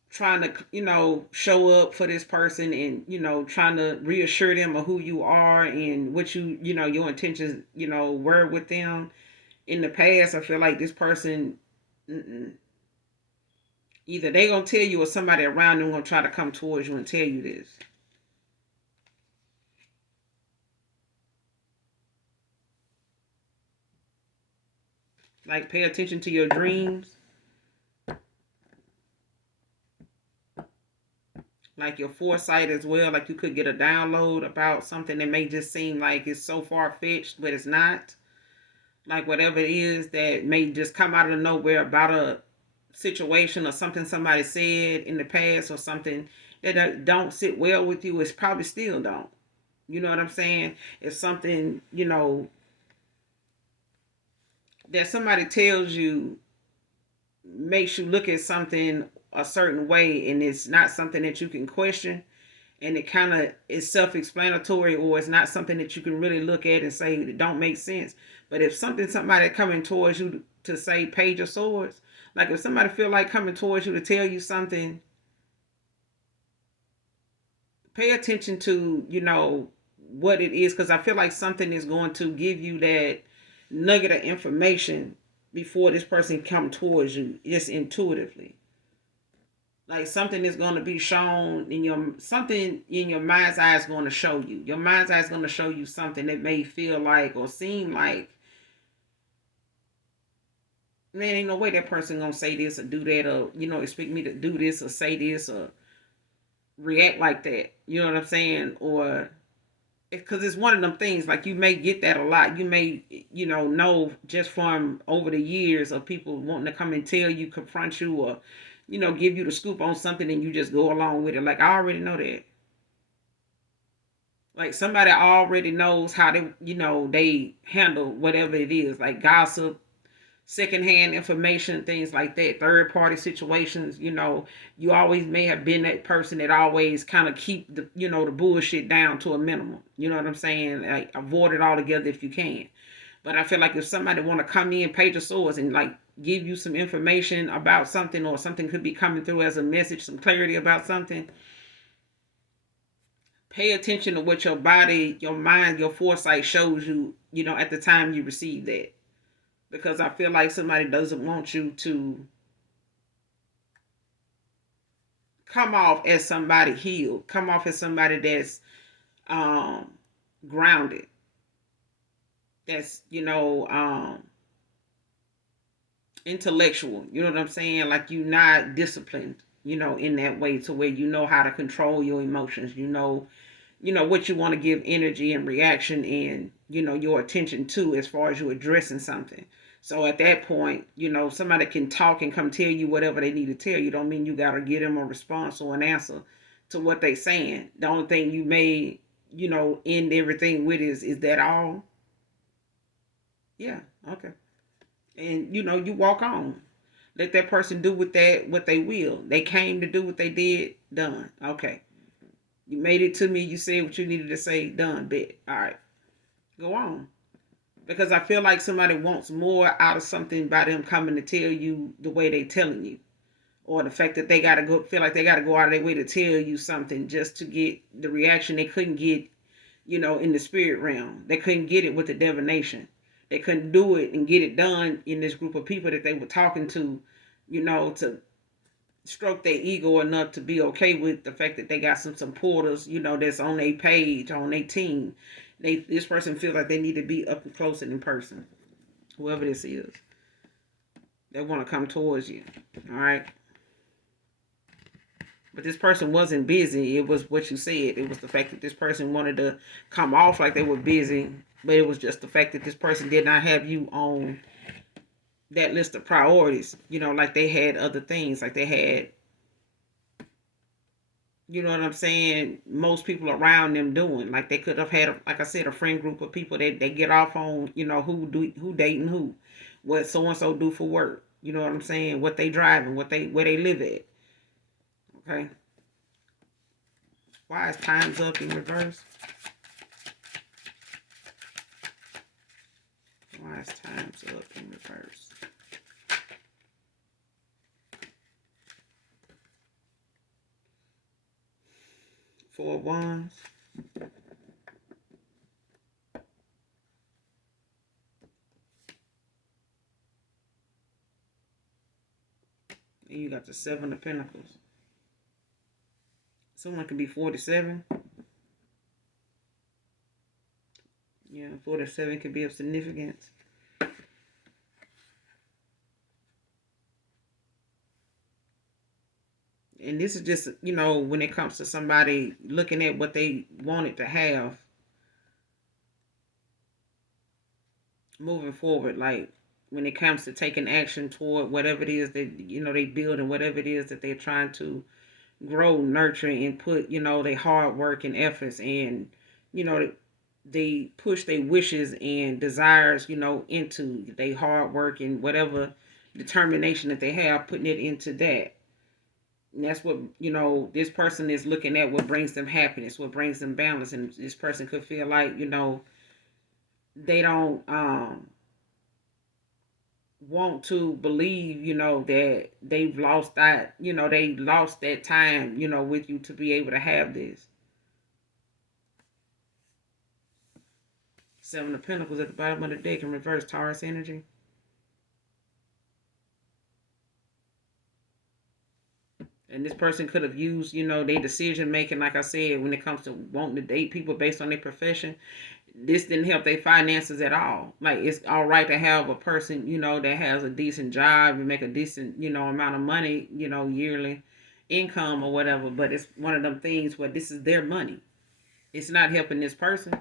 trying to, show up for this person and, trying to reassure them of who you are and what your intentions, were with them in the past. I feel like this person, mm-mm. Either they gonna tell you or somebody around them gonna try to come towards you and tell you this. Like, pay attention to your dreams, like your foresight as well. Like, you could get a download about something that may just seem like it's so far fetched, but it's not. Like, whatever it is that may just come out of nowhere about a situation or something somebody said in the past or something that don't sit well with you, it's probably still don't. You know what I'm saying? If something, that somebody tells you makes you look at something a certain way and it's not something that you can question, and it kind of is self-explanatory, or it's not something that you can really look at and say it don't make sense. But if somebody coming towards you to say page of swords, like if somebody feel like coming towards you to tell you something, pay attention to what it is, because I feel like something is going to give you that nugget of information before this person come towards you, just intuitively. Like, something is going to be shown in your mind's eye is going to show you. Your mind's eye is going to show you something that may feel like or seem like, man, ain't no way that person gonna say this or do that, or expect me to do this or say this or react like that. You know what I'm saying? Or because it's one of them things, like, you may get that a lot. You may know just from over the years of people wanting to come and tell you, confront you, or give you the scoop on something, and you just go along with it. Like, I already know that. Like, somebody already knows how they handle whatever it is, like gossip, secondhand information, things like that, third party situations. You always may have been that person that always kind of keep the bullshit down to a minimum. You know what I'm saying? Like, avoid it altogether if you can. But I feel like if somebody want to come in, page of swords, and like give you some information about something, or something could be coming through as a message, some clarity about something, pay attention to what your body, your mind, your foresight shows you, at the time you receive that. Because I feel like somebody doesn't want you to come off as somebody healed, come off as somebody that's um grounded, that's intellectual. You know what I'm saying? Like, you not disciplined, in that way, to where you know how to control your emotions. What you want to give energy and reaction and your attention to, as far as you addressing something. So at that point, somebody can talk and come tell you whatever they need to tell you. Don't mean you got to give them a response or an answer to what they saying. The only thing you may end everything with is that all? Yeah. Okay. And you walk on. Let that person do what they will. They came to do what they did. Done. Okay. You made it to me. You said what you needed to say. Done. Bet. All right. Go on. Because I feel like somebody wants more out of something by them coming to tell you the way they telling you, or the fact that they gotta go, feel like they gotta go out of their way to tell you something just to get the reaction they couldn't get, in the spirit realm. They couldn't get it with the divination. They couldn't do it and get it done in this group of people that they were talking to, to stroke their ego enough to be okay with the fact that they got some supporters, that's on their page, on their team. This person feels like they need to be up and close and in person. Whoever this is, they want to come towards you. All right. But this person wasn't busy. It was what you said. It was the fact that this person wanted to come off like they were busy, but it was just the fact that this person did not have you on that list of priorities. Like they had other things. Like they had, you know what I'm saying, most people around them doing. Like they could have had, like I said, a friend group of people that they get off on, who dating who, what so and so do for work. You know what I'm saying? What they driving, where they live at. Okay. Why is time's up in reverse? Why is time's up in reverse? Four of Wands. And you got the Seven of Pentacles. Someone could be 47. Yeah, 47 could be of significance. And this is just, when it comes to somebody looking at what they wanted to have moving forward, like when it comes to taking action toward whatever it is that, they build, and whatever it is that they're trying to grow, nurture, and put, their hard work and efforts, and, they push their wishes and desires, into their hard work and whatever determination that they have, putting it into that. And that's what, this person is looking at, what brings them happiness, what brings them balance. And this person could feel like, they don't want to believe, that they've lost that, they lost that time, with you to be able to have this. Seven of Pentacles at the bottom of the deck in reverse, Taurus energy. And this person could have used, their decision making, like I said, when it comes to wanting to date people based on their profession. This didn't help their finances at all. Like, it's all right to have a person, that has a decent job and make a decent, amount of money, yearly income or whatever. But it's one of them things where this is their money. It's not helping this person.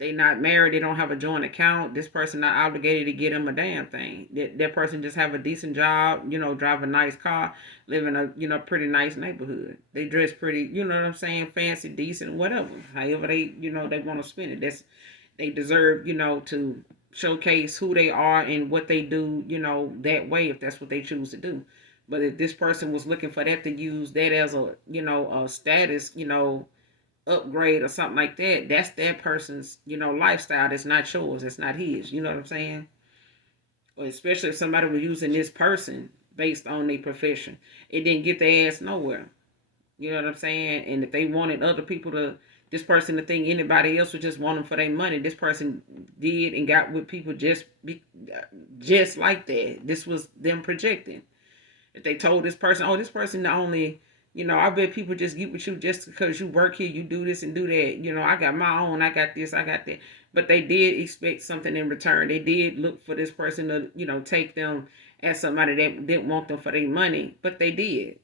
They not married. They don't have a joint account. This person not obligated to get them a damn thing. That person just have a decent job, drive a nice car, live in a, pretty nice neighborhood. They dress pretty, you know what I'm saying, fancy, decent, whatever. However they, they want to spend it. They deserve, to showcase who they are and what they do, that way, if that's what they choose to do. But if this person was looking for that, to use that as a, a status, upgrade or something like that, that's that person's, lifestyle. That's not yours. That's not his. You know what I'm saying? Or especially if somebody was using this person based on their profession, it didn't get their ass nowhere. You know what I'm saying? And if they wanted other people to, this person to think anybody else would just want them for their money, this person did and got with people just like that. This was them projecting. If they told this person, oh, this person not only, I bet people just get with you just because you work here, you do this and do that. I got my own, I got this, I got that. But they did expect something in return. They did look for this person to, take them as somebody that didn't want them for their money, but they did.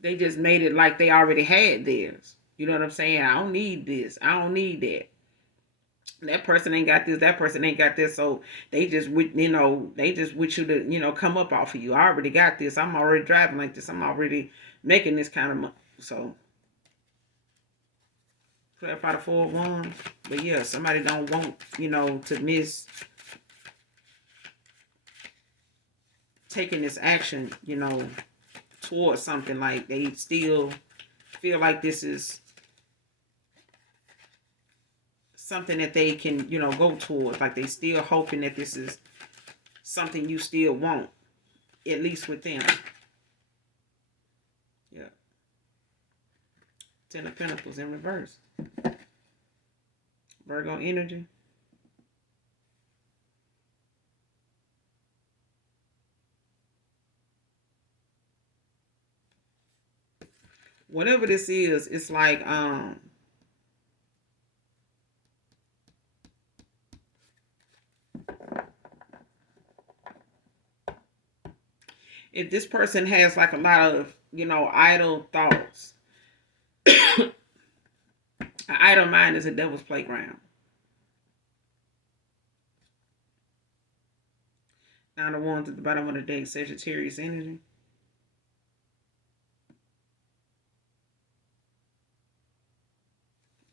They just made it like they already had theirs. You know what I'm saying? I don't need this. I don't need that. That person ain't got this. That person ain't got this. So they just, they just want you to, come up off of you. I already got this. I'm already driving like this. I'm already making this kind of money. So clarify the Four of Wands. But yeah, somebody don't want, to miss taking this action, towards something. Like they still feel like this is something that they can, go towards. Like they still hoping that this is something you still want, at least with them. Yeah. Ten of Pentacles in reverse. Virgo energy. Whatever this is, it's like If this person has like a lot of, idle thoughts, an idle mind is a devil's playground. Now the ones at the bottom of the deck, Sagittarius energy.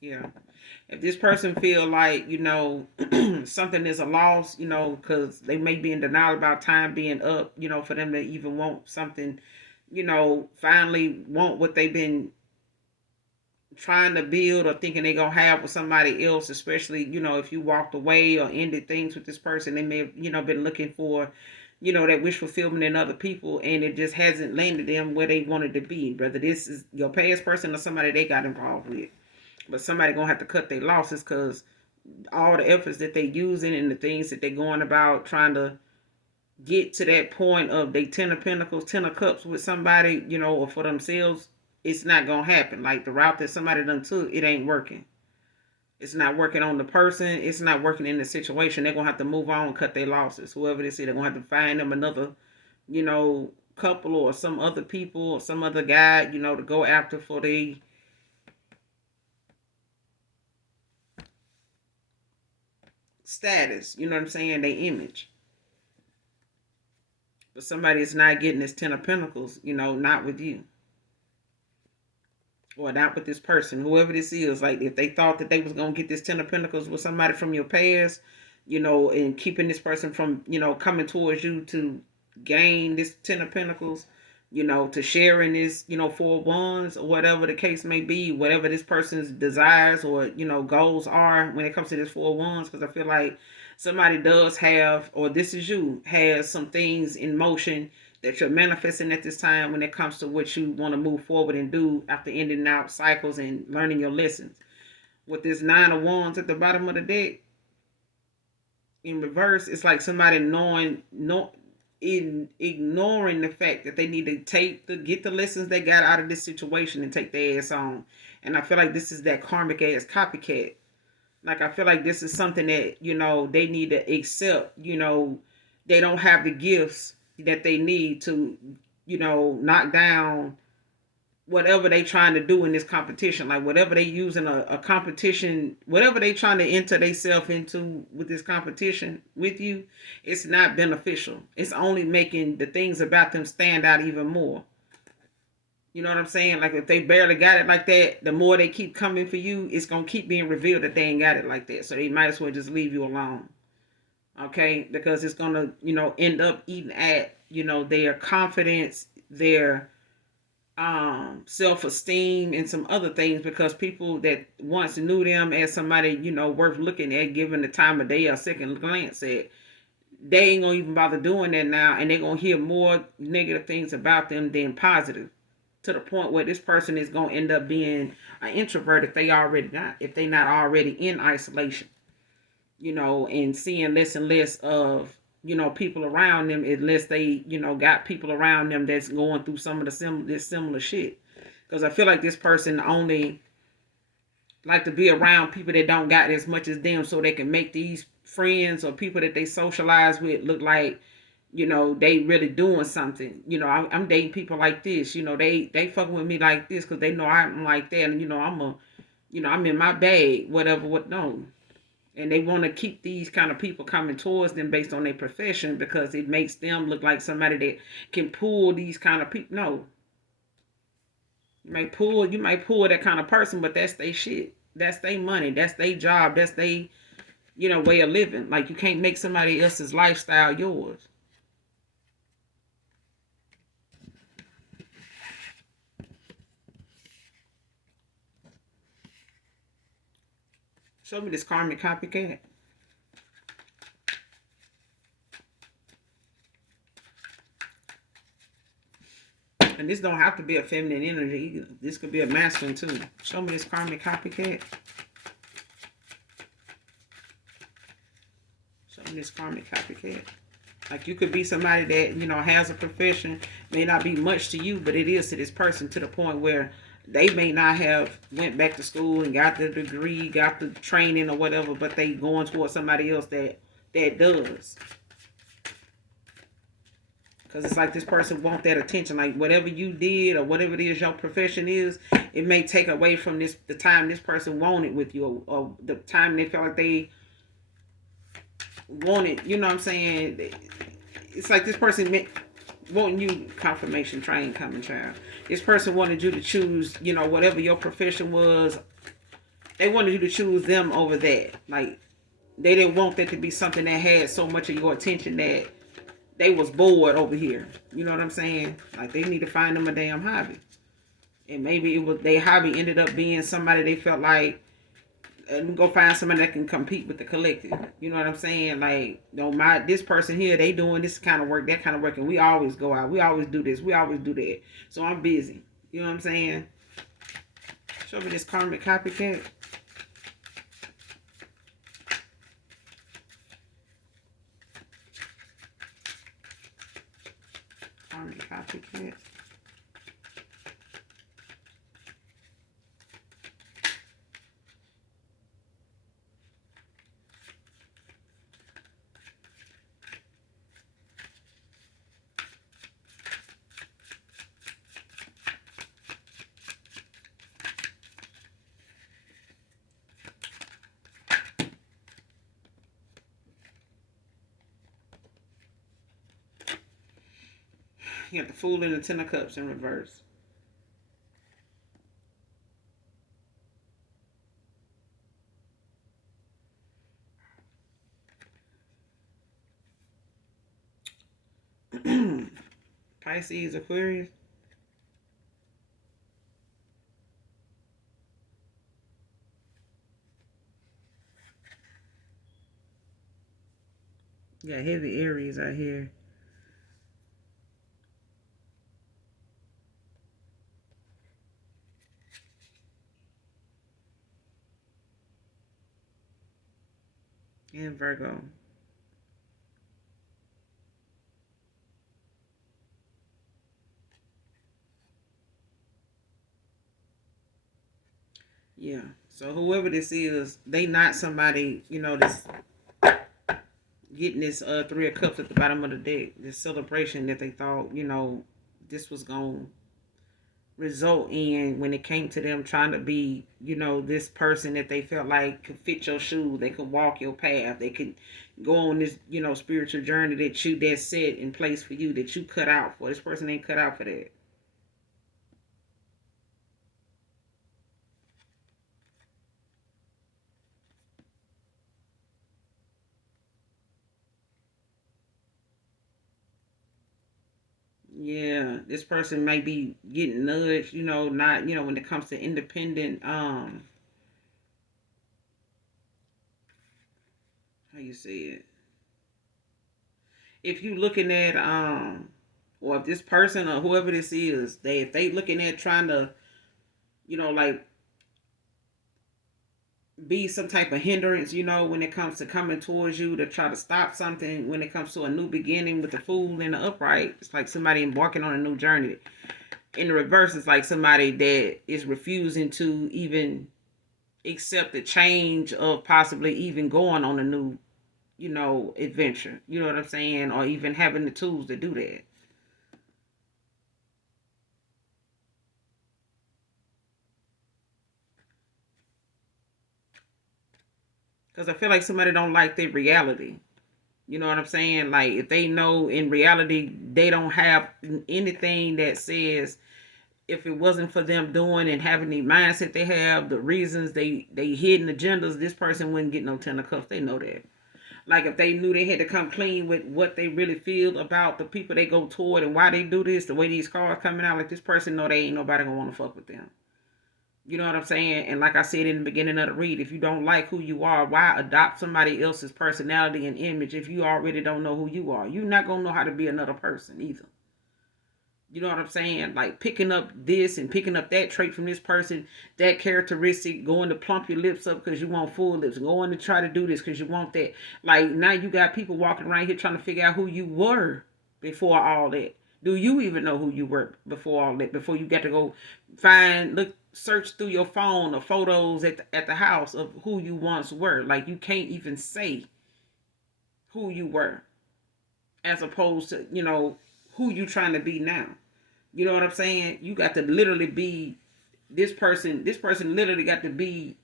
Yeah. If this person feel like, something is a loss, because they may be in denial about time being up, for them to even want something, finally want what they've been trying to build or thinking they're going to have with somebody else, especially, if you walked away or ended things with this person, they may have, been looking for, that wish fulfillment in other people, and it just hasn't landed them where they wanted to be. Whether this is your past person or somebody they got involved with. But somebody gonna have to cut their losses, because all the efforts that they using and the things that they're going about trying to get to that point of they 10 of Pentacles, 10 of Cups with somebody, or for themselves, it's not gonna happen. Like the route that somebody done took, it ain't working. It's not working on the person. It's not working in the situation. They're gonna have to move on and cut their losses. Whoever they see, they're gonna have to find them another, couple or some other people or some other guy, to go after for the status, you know what I'm saying, their image. But somebody is not getting this 10 of Pentacles, not with you. Or not with this person. Whoever this is, like if they thought that they was gonna get this 10 of Pentacles with somebody from your past, and keeping this person from, coming towards you to gain this 10 of Pentacles, to sharing this, 4 of Wands, or whatever the case may be, whatever this person's desires or, goals are when it comes to this 4 of Wands, because I feel like somebody does have, or this is you, has some things in motion that you're manifesting at this time when it comes to what you want to move forward and do after ending out cycles and learning your lessons. With this 9 of Wands at the bottom of the deck, in reverse, it's like somebody ignoring the fact that they need to get the lessons they got out of this situation and take their ass on. And I feel like this is that karmic ass copycat. Like I feel like this is something that, they need to accept. They don't have the gifts that they need to, knock down whatever they trying to do in this competition. Like whatever they using a competition, whatever they trying to enter themselves into with this competition with you, it's not beneficial. It's only making the things about them stand out even more. You know what I'm saying? Like if they barely got it like that, the more they keep coming for you, it's gonna keep being revealed that they ain't got it like that. So they might as well just leave you alone. Okay? Because it's gonna, end up eating at, their confidence, their self-esteem, and some other things, because people that once knew them as somebody, worth looking at, giving the time of day or second glance at, they ain't gonna even bother doing that now, and they're gonna hear more negative things about them than positive, to the point where this person is gonna end up being an introvert if they not already in isolation, and seeing less and less of, people around them, unless they, got people around them that's going through some of this similar shit. Because I feel like this person only like to be around people that don't got as much as them, so they can make these friends or people that they socialize with look like, they really doing something. I'm dating people like this, they fucking with me like this because they know I'm like that, and I'm in my bag, whatever, no. And they want to keep these kind of people coming towards them based on their profession, because it makes them look like somebody that can pull these kind of people. No. You might pull that kind of person, but that's their shit. That's their money. That's their job. That's their, way of living. Like you can't make somebody else's lifestyle yours. Show me this karmic copycat. And this don't have to be a feminine energy either. This could be a masculine too. Show me this karmic copycat. Show me this karmic copycat. Like you could be somebody that, has a profession, may not be much to you, but it is to this person, to the point where they may not have went back to school and got the degree, got the training or whatever, but they going towards somebody else that does. Because it's like this person want that attention. Like whatever you did or whatever it is your profession is, it may take away from this the time this person wanted with you, or the time they felt like they wanted. You know what I'm saying? It's like this person wanting you confirmation train coming child. This person wanted you to choose, whatever your profession was. They wanted you to choose them over that. Like they didn't want that to be something that had so much of your attention that they was bored over here. You know what I'm saying? Like they need to find them a damn hobby. And maybe it was their hobby ended up being somebody they felt like go find somebody that can compete with the collective. You know what I'm saying? Like, this person here, they doing this kind of work, that kind of work, and we always go out. We always do this. We always do that. So I'm busy. You know what I'm saying? Show me this karmic copycat. Karmic copycat. You got the Fool and the Ten of Cups in reverse. Pisces, Aquarius. You got heavy Aries out here. And Virgo. Yeah. So whoever this is, they not somebody, that's getting this Three of Cups at the bottom of the deck. This celebration that they thought, this was going to result in when it came to them trying to be, this person that they felt like could fit your shoes. They could walk your path. They could go on this, spiritual journey that's set in place for you, that you cut out for. This person ain't cut out for that. Yeah, this person may be getting nudged, not, when it comes to independent, how you say it? If you looking at, or if this person or whoever this is, if they looking at trying to, like be some type of hindrance, when it comes to coming towards you to try to stop something, when it comes to a new beginning with the Fool and the Upright, it's like somebody embarking on a new journey. In the reverse, it's like somebody that is refusing to even accept the change of possibly even going on a new, adventure. You know what I'm saying? Or even having the tools to do that. Because I feel like somebody don't like their reality. You know what I'm saying? Like if they know in reality they don't have anything that says if it wasn't for them doing and having the mindset they have, the reasons they hidden agendas, this person wouldn't get no Ten of Cups. They know that. Like if they knew they had to come clean with what they really feel about the people they go toward and why they do this, the way these cards coming out, like this person know they ain't nobody gonna want to fuck with them. You know what I'm saying? And like I said in the beginning of the read, if you don't like who you are, why adopt somebody else's personality and image if you already don't know who you are? You're not gonna know how to be another person either. You know what I'm saying? Like picking up this and picking up that trait from this person, that characteristic, going to plump your lips up because you want full lips, going to try to do this because you want that. Like now you got people walking around here trying to figure out who you were before all that. Do you even know who you were before all that? Before you got to go search through your phone or photos at the house of who you once were. Like you can't even say who you were, as opposed to who you trying to be now. You know what I'm saying? You got to literally be this person. This person literally got to be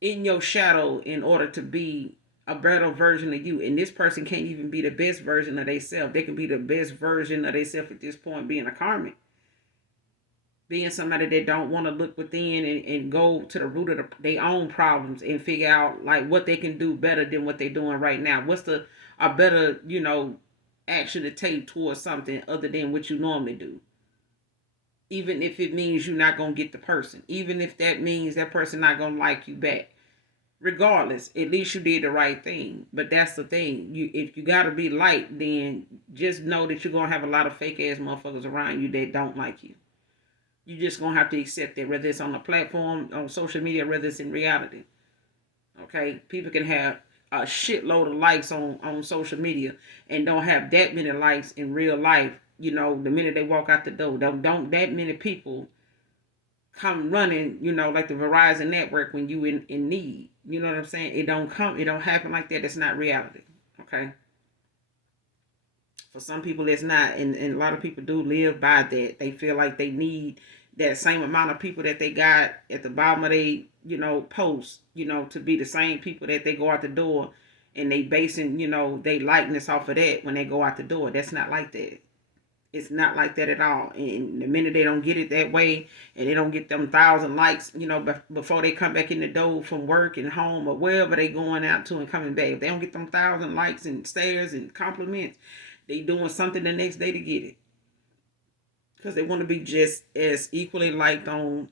in your shadow in order to be a better version of you. And this person can't even be the best version of themselves. They can be the best version of themselves at this point, being a karmic. Being somebody that don't want to look within and go to the root of their own problems and figure out like what they can do better than what they're doing right now. What's a better, action to take towards something other than what you normally do. Even if it means you're not gonna get the person. Even if that means that person not gonna like you back. Regardless, at least you did the right thing. But that's the thing. If you gotta be liked, then just know that you're gonna have a lot of fake ass motherfuckers around you that don't like you. You just gonna have to accept that, whether it's on the platform, on social media, whether it's in reality. Okay, people can have a shitload of likes on social media and don't have that many likes in real life. The minute they walk out the door, don't that many people come running. Like the Verizon network when you in need. You know what I'm saying? It don't happen like that. It's not reality. Okay. For some people, it's not, and a lot of people do live by that. They feel like they need that same amount of people that they got at the bottom of they, post, to be the same people that they go out the door, and they basing, they likeness off of that when they go out the door. That's not like that. It's not like that at all. And the minute they don't get it that way, and they don't get them 1,000 likes, before they come back in the door from work and home or wherever they going out to and coming back, if they don't get them 1,000 likes and stares and compliments, they doing something the next day to get it. Because they want to be just as equally liked on,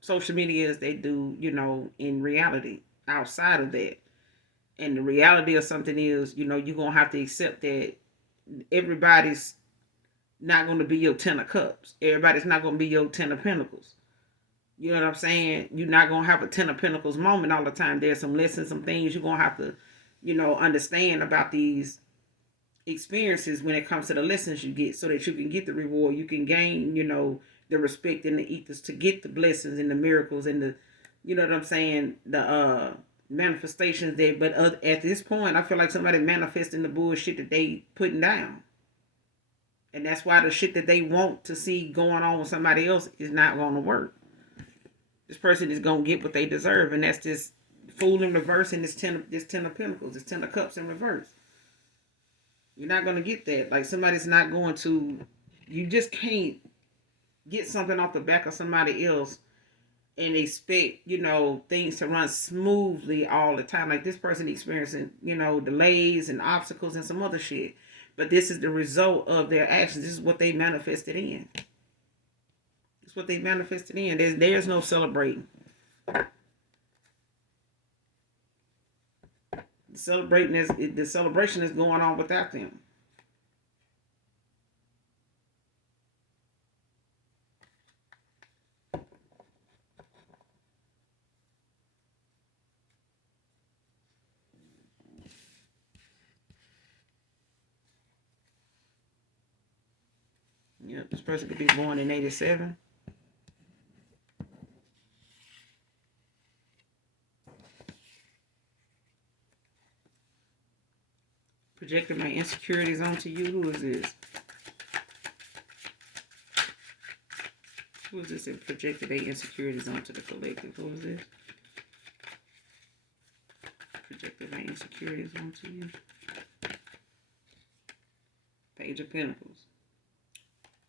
social media as they do, in reality outside of that. And the reality of something is, you're going to have to accept that everybody's not going to be your 10 of cups. Everybody's not going to be your 10 of pentacles. You know what I'm saying? You're not going to have a 10 of pentacles moment all the time. There's some lessons, some things you're going to have to, understand about these experiences when it comes to the lessons you get, so that you can get the reward. You can gain, the respect and the ethos to get the blessings and the miracles and the, you know what I'm saying, the manifestations there. But at this point, I feel like somebody manifesting the bullshit that they putting down. And that's why the shit that they want to see going on with somebody else is not going to work. This person is going to get what they deserve. And that's this fool in reverse and this 10 of pentacles, this 10 of cups in reverse. You're not going to get that. Like, somebody's not going to, you just can't get something off the back of somebody else and expect, things to run smoothly all the time. Like, this person experiencing, delays and obstacles and some other shit. But this is the result of their actions. This is what they manifested in. It's what they manifested in. There's no celebrating. The celebration is going on without them. Yep, this person could be born in 87. Projecting my insecurities onto you. Who is this? Who is this that projected their insecurities onto the collective? Who is this? Projected my insecurities onto you. Page of Pentacles.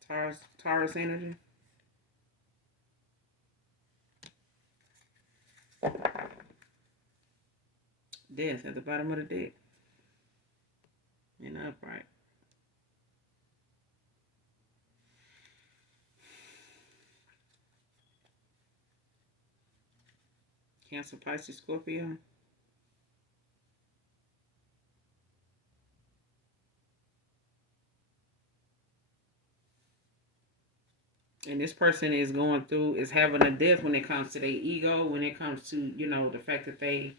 Taurus energy. Death at the bottom of the deck. And upright. Cancer, Pisces, Scorpio. And this person is having a death when it comes to their ego, when it comes to, the fact that they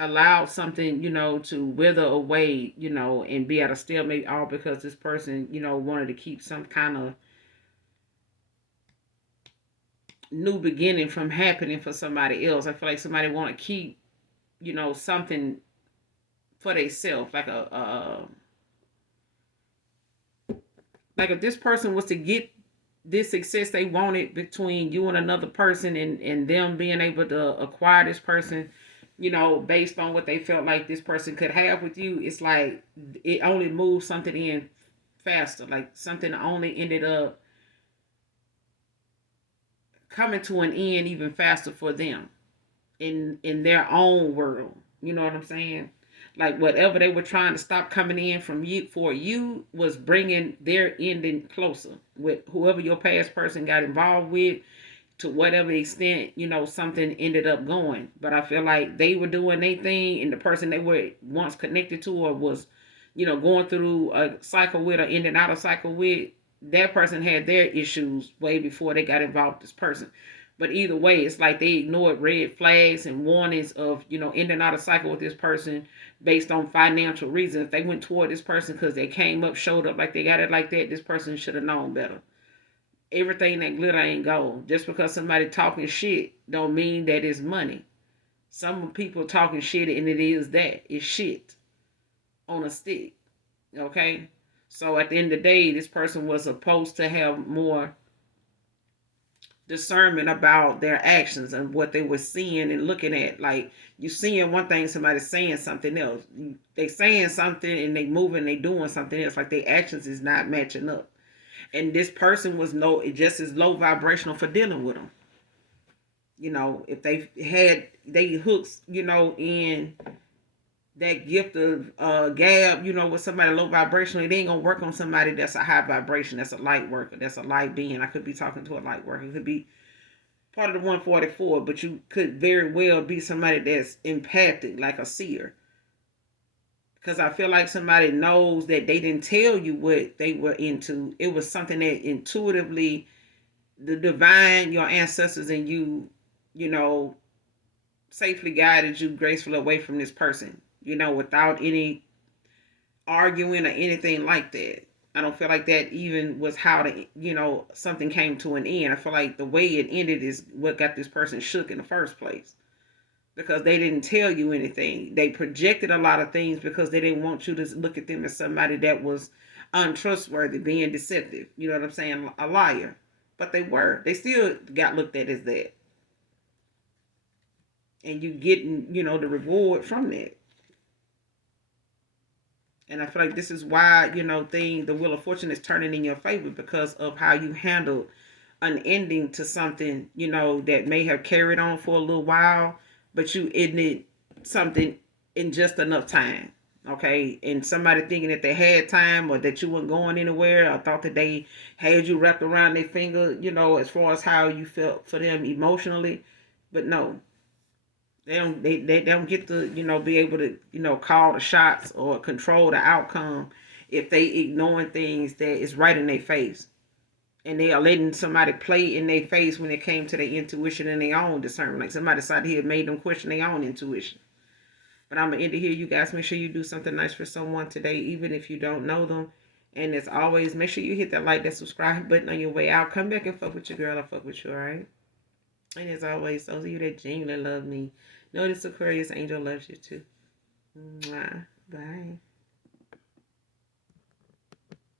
allow something, to wither away, and be at a stalemate, all because this person, wanted to keep some kind of new beginning from happening for somebody else. I feel like somebody want to keep, something for themselves, like if this person was to get this success they wanted between you and another person, and them being able to acquire this person, based on what they felt like this person could have with you, it's like it only moved something in faster. Like something only ended up coming to an end even faster for them in their own world. You know what I'm saying? Like whatever they were trying to stop coming in from you for you was bringing their ending closer with whoever your past person got involved with, to whatever extent, something ended up going. But I feel like they were doing their thing, and the person they were once connected to or was, going through a cycle with or ending out a cycle with, that person had their issues way before they got involved with this person. But either way, it's like they ignored red flags and warnings of, ending out a cycle with this person based on financial reasons. If they went toward this person because they came up, showed up like they got it like that, this person should have known better. Everything that glitter ain't gold. Just because somebody talking shit don't mean that it's money. Some people talking shit and it is that. It's shit on a stick. Okay? So at the end of the day, this person was supposed to have more discernment about their actions and what they were seeing and looking at. Like you seeing one thing, somebody saying something else. They saying something and they moving, they doing something else. Like their actions is not matching up. And this person was just as low vibrational for dealing with them. If they had they hooks, in that gift of gab, with somebody low vibrational, they ain't gonna work on somebody that's a high vibration, that's a light worker, that's a light being. I could be talking to a light worker. It could be part of the 144, but you could very well be somebody that's empathic, like a seer. Because I feel like somebody knows that they didn't tell you what they were into. It was something that intuitively the divine, your ancestors and you know, safely guided you gracefully away from this person, without any arguing or anything like that. I don't feel like that even was how something came to an end. I feel like the way it ended is what got this person shook in the first place. Because they didn't tell you anything. They projected a lot of things because they didn't want you to look at them as somebody that was untrustworthy, being deceptive. You know what I'm saying? A liar. But they were. They still got looked at as that. And you getting, the reward from that. And I feel like this is why, the Wheel of Fortune is turning in your favor because of how you handled an ending to something, that may have carried on for a little while, but you ended something in just enough time. Okay. And somebody thinking that they had time or that you weren't going anywhere, or thought that they had you wrapped around their finger, as far as how you felt for them emotionally. But no, they don't get to be able to call the shots or control the outcome if they ignoring things that is right in their face, and they are letting somebody play in their face when it came to their intuition and their own discernment. Like somebody decided here made them question their own intuition. But I'm gonna end it here. You guys, make sure you do something nice for someone today, even if you don't know them. And as always, make sure you hit that like, that subscribe button on your way out. Come back and fuck with your girl. I fuck with you, alright? And as always, those of you that genuinely love me, know this Aquarius angel loves you too. Mwah. Bye.